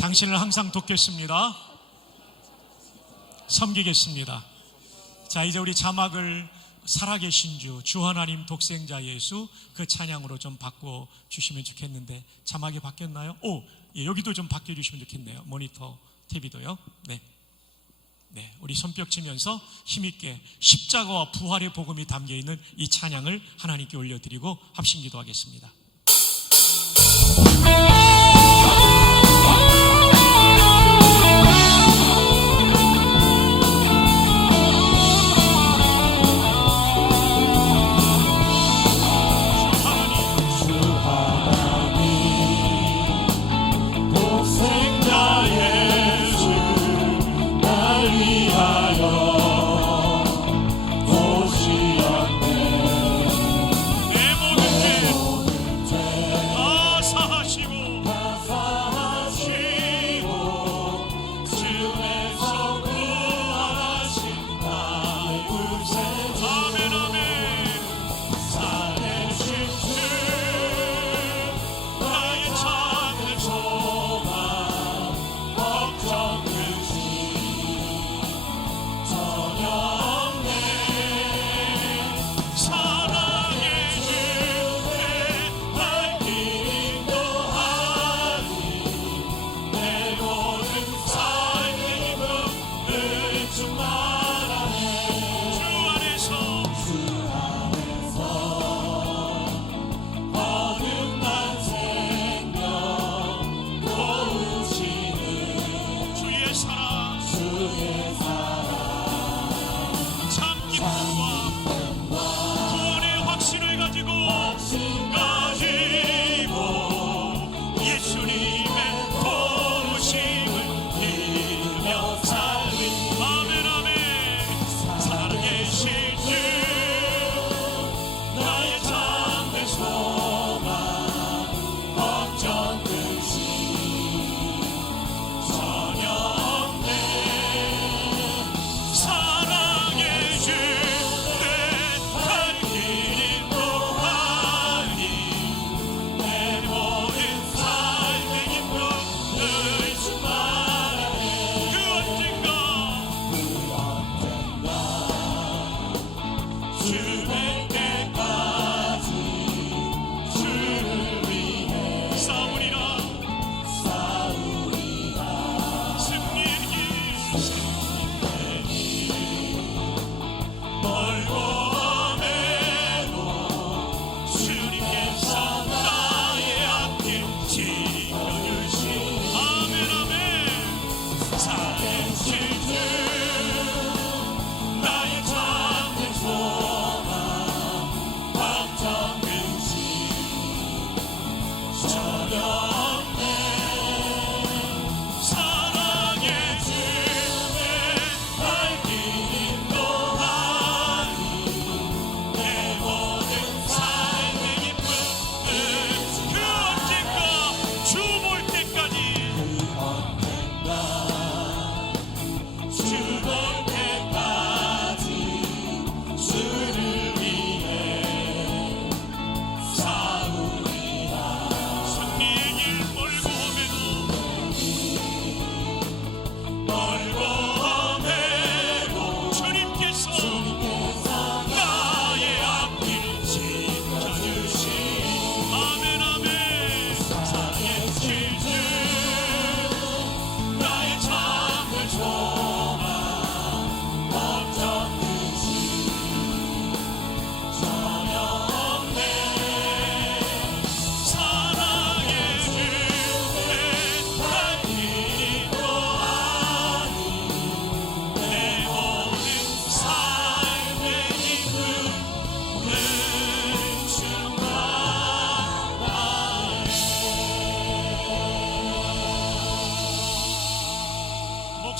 당신을 항상 돕겠습니다. 섬기겠습니다. 자, 이제 우리 자막을 살아계신 주 하나님 독생자 예수 그 찬양으로 좀 바꿔주시면 좋겠는데 자막이 바뀌었나요? 여기도 좀 바꿔주시면 좋겠네요. 모니터 TV도요. 네, 우리 손뼉 치면서 힘있게 십자가와 부활의 복음이 담겨있는 이 찬양을 하나님께 올려드리고 합심기도 하겠습니다.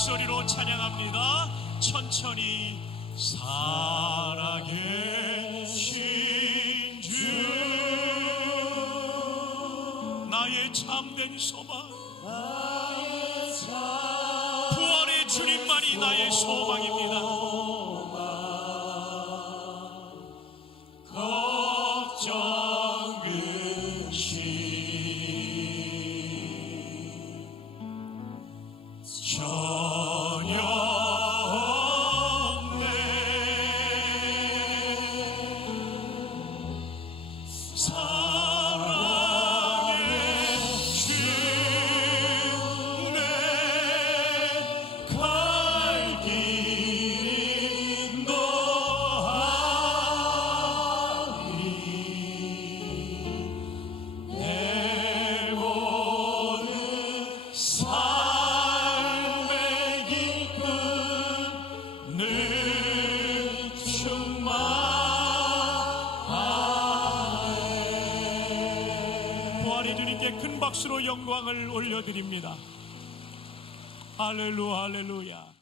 목소리로 찬양합니다. 천천히 살아계신 주 나의 참된 소망 부활의 주님만이 나의 소망입니다. 걱정 근심 전혀 없네. 사랑의 주 내 갈 길 인도하리. 내 모든 삶의 기쁨 늘 충만하네. 부활의 주님께 큰 박수로 영광을 올려드립니다. 할렐루야, 할렐루야.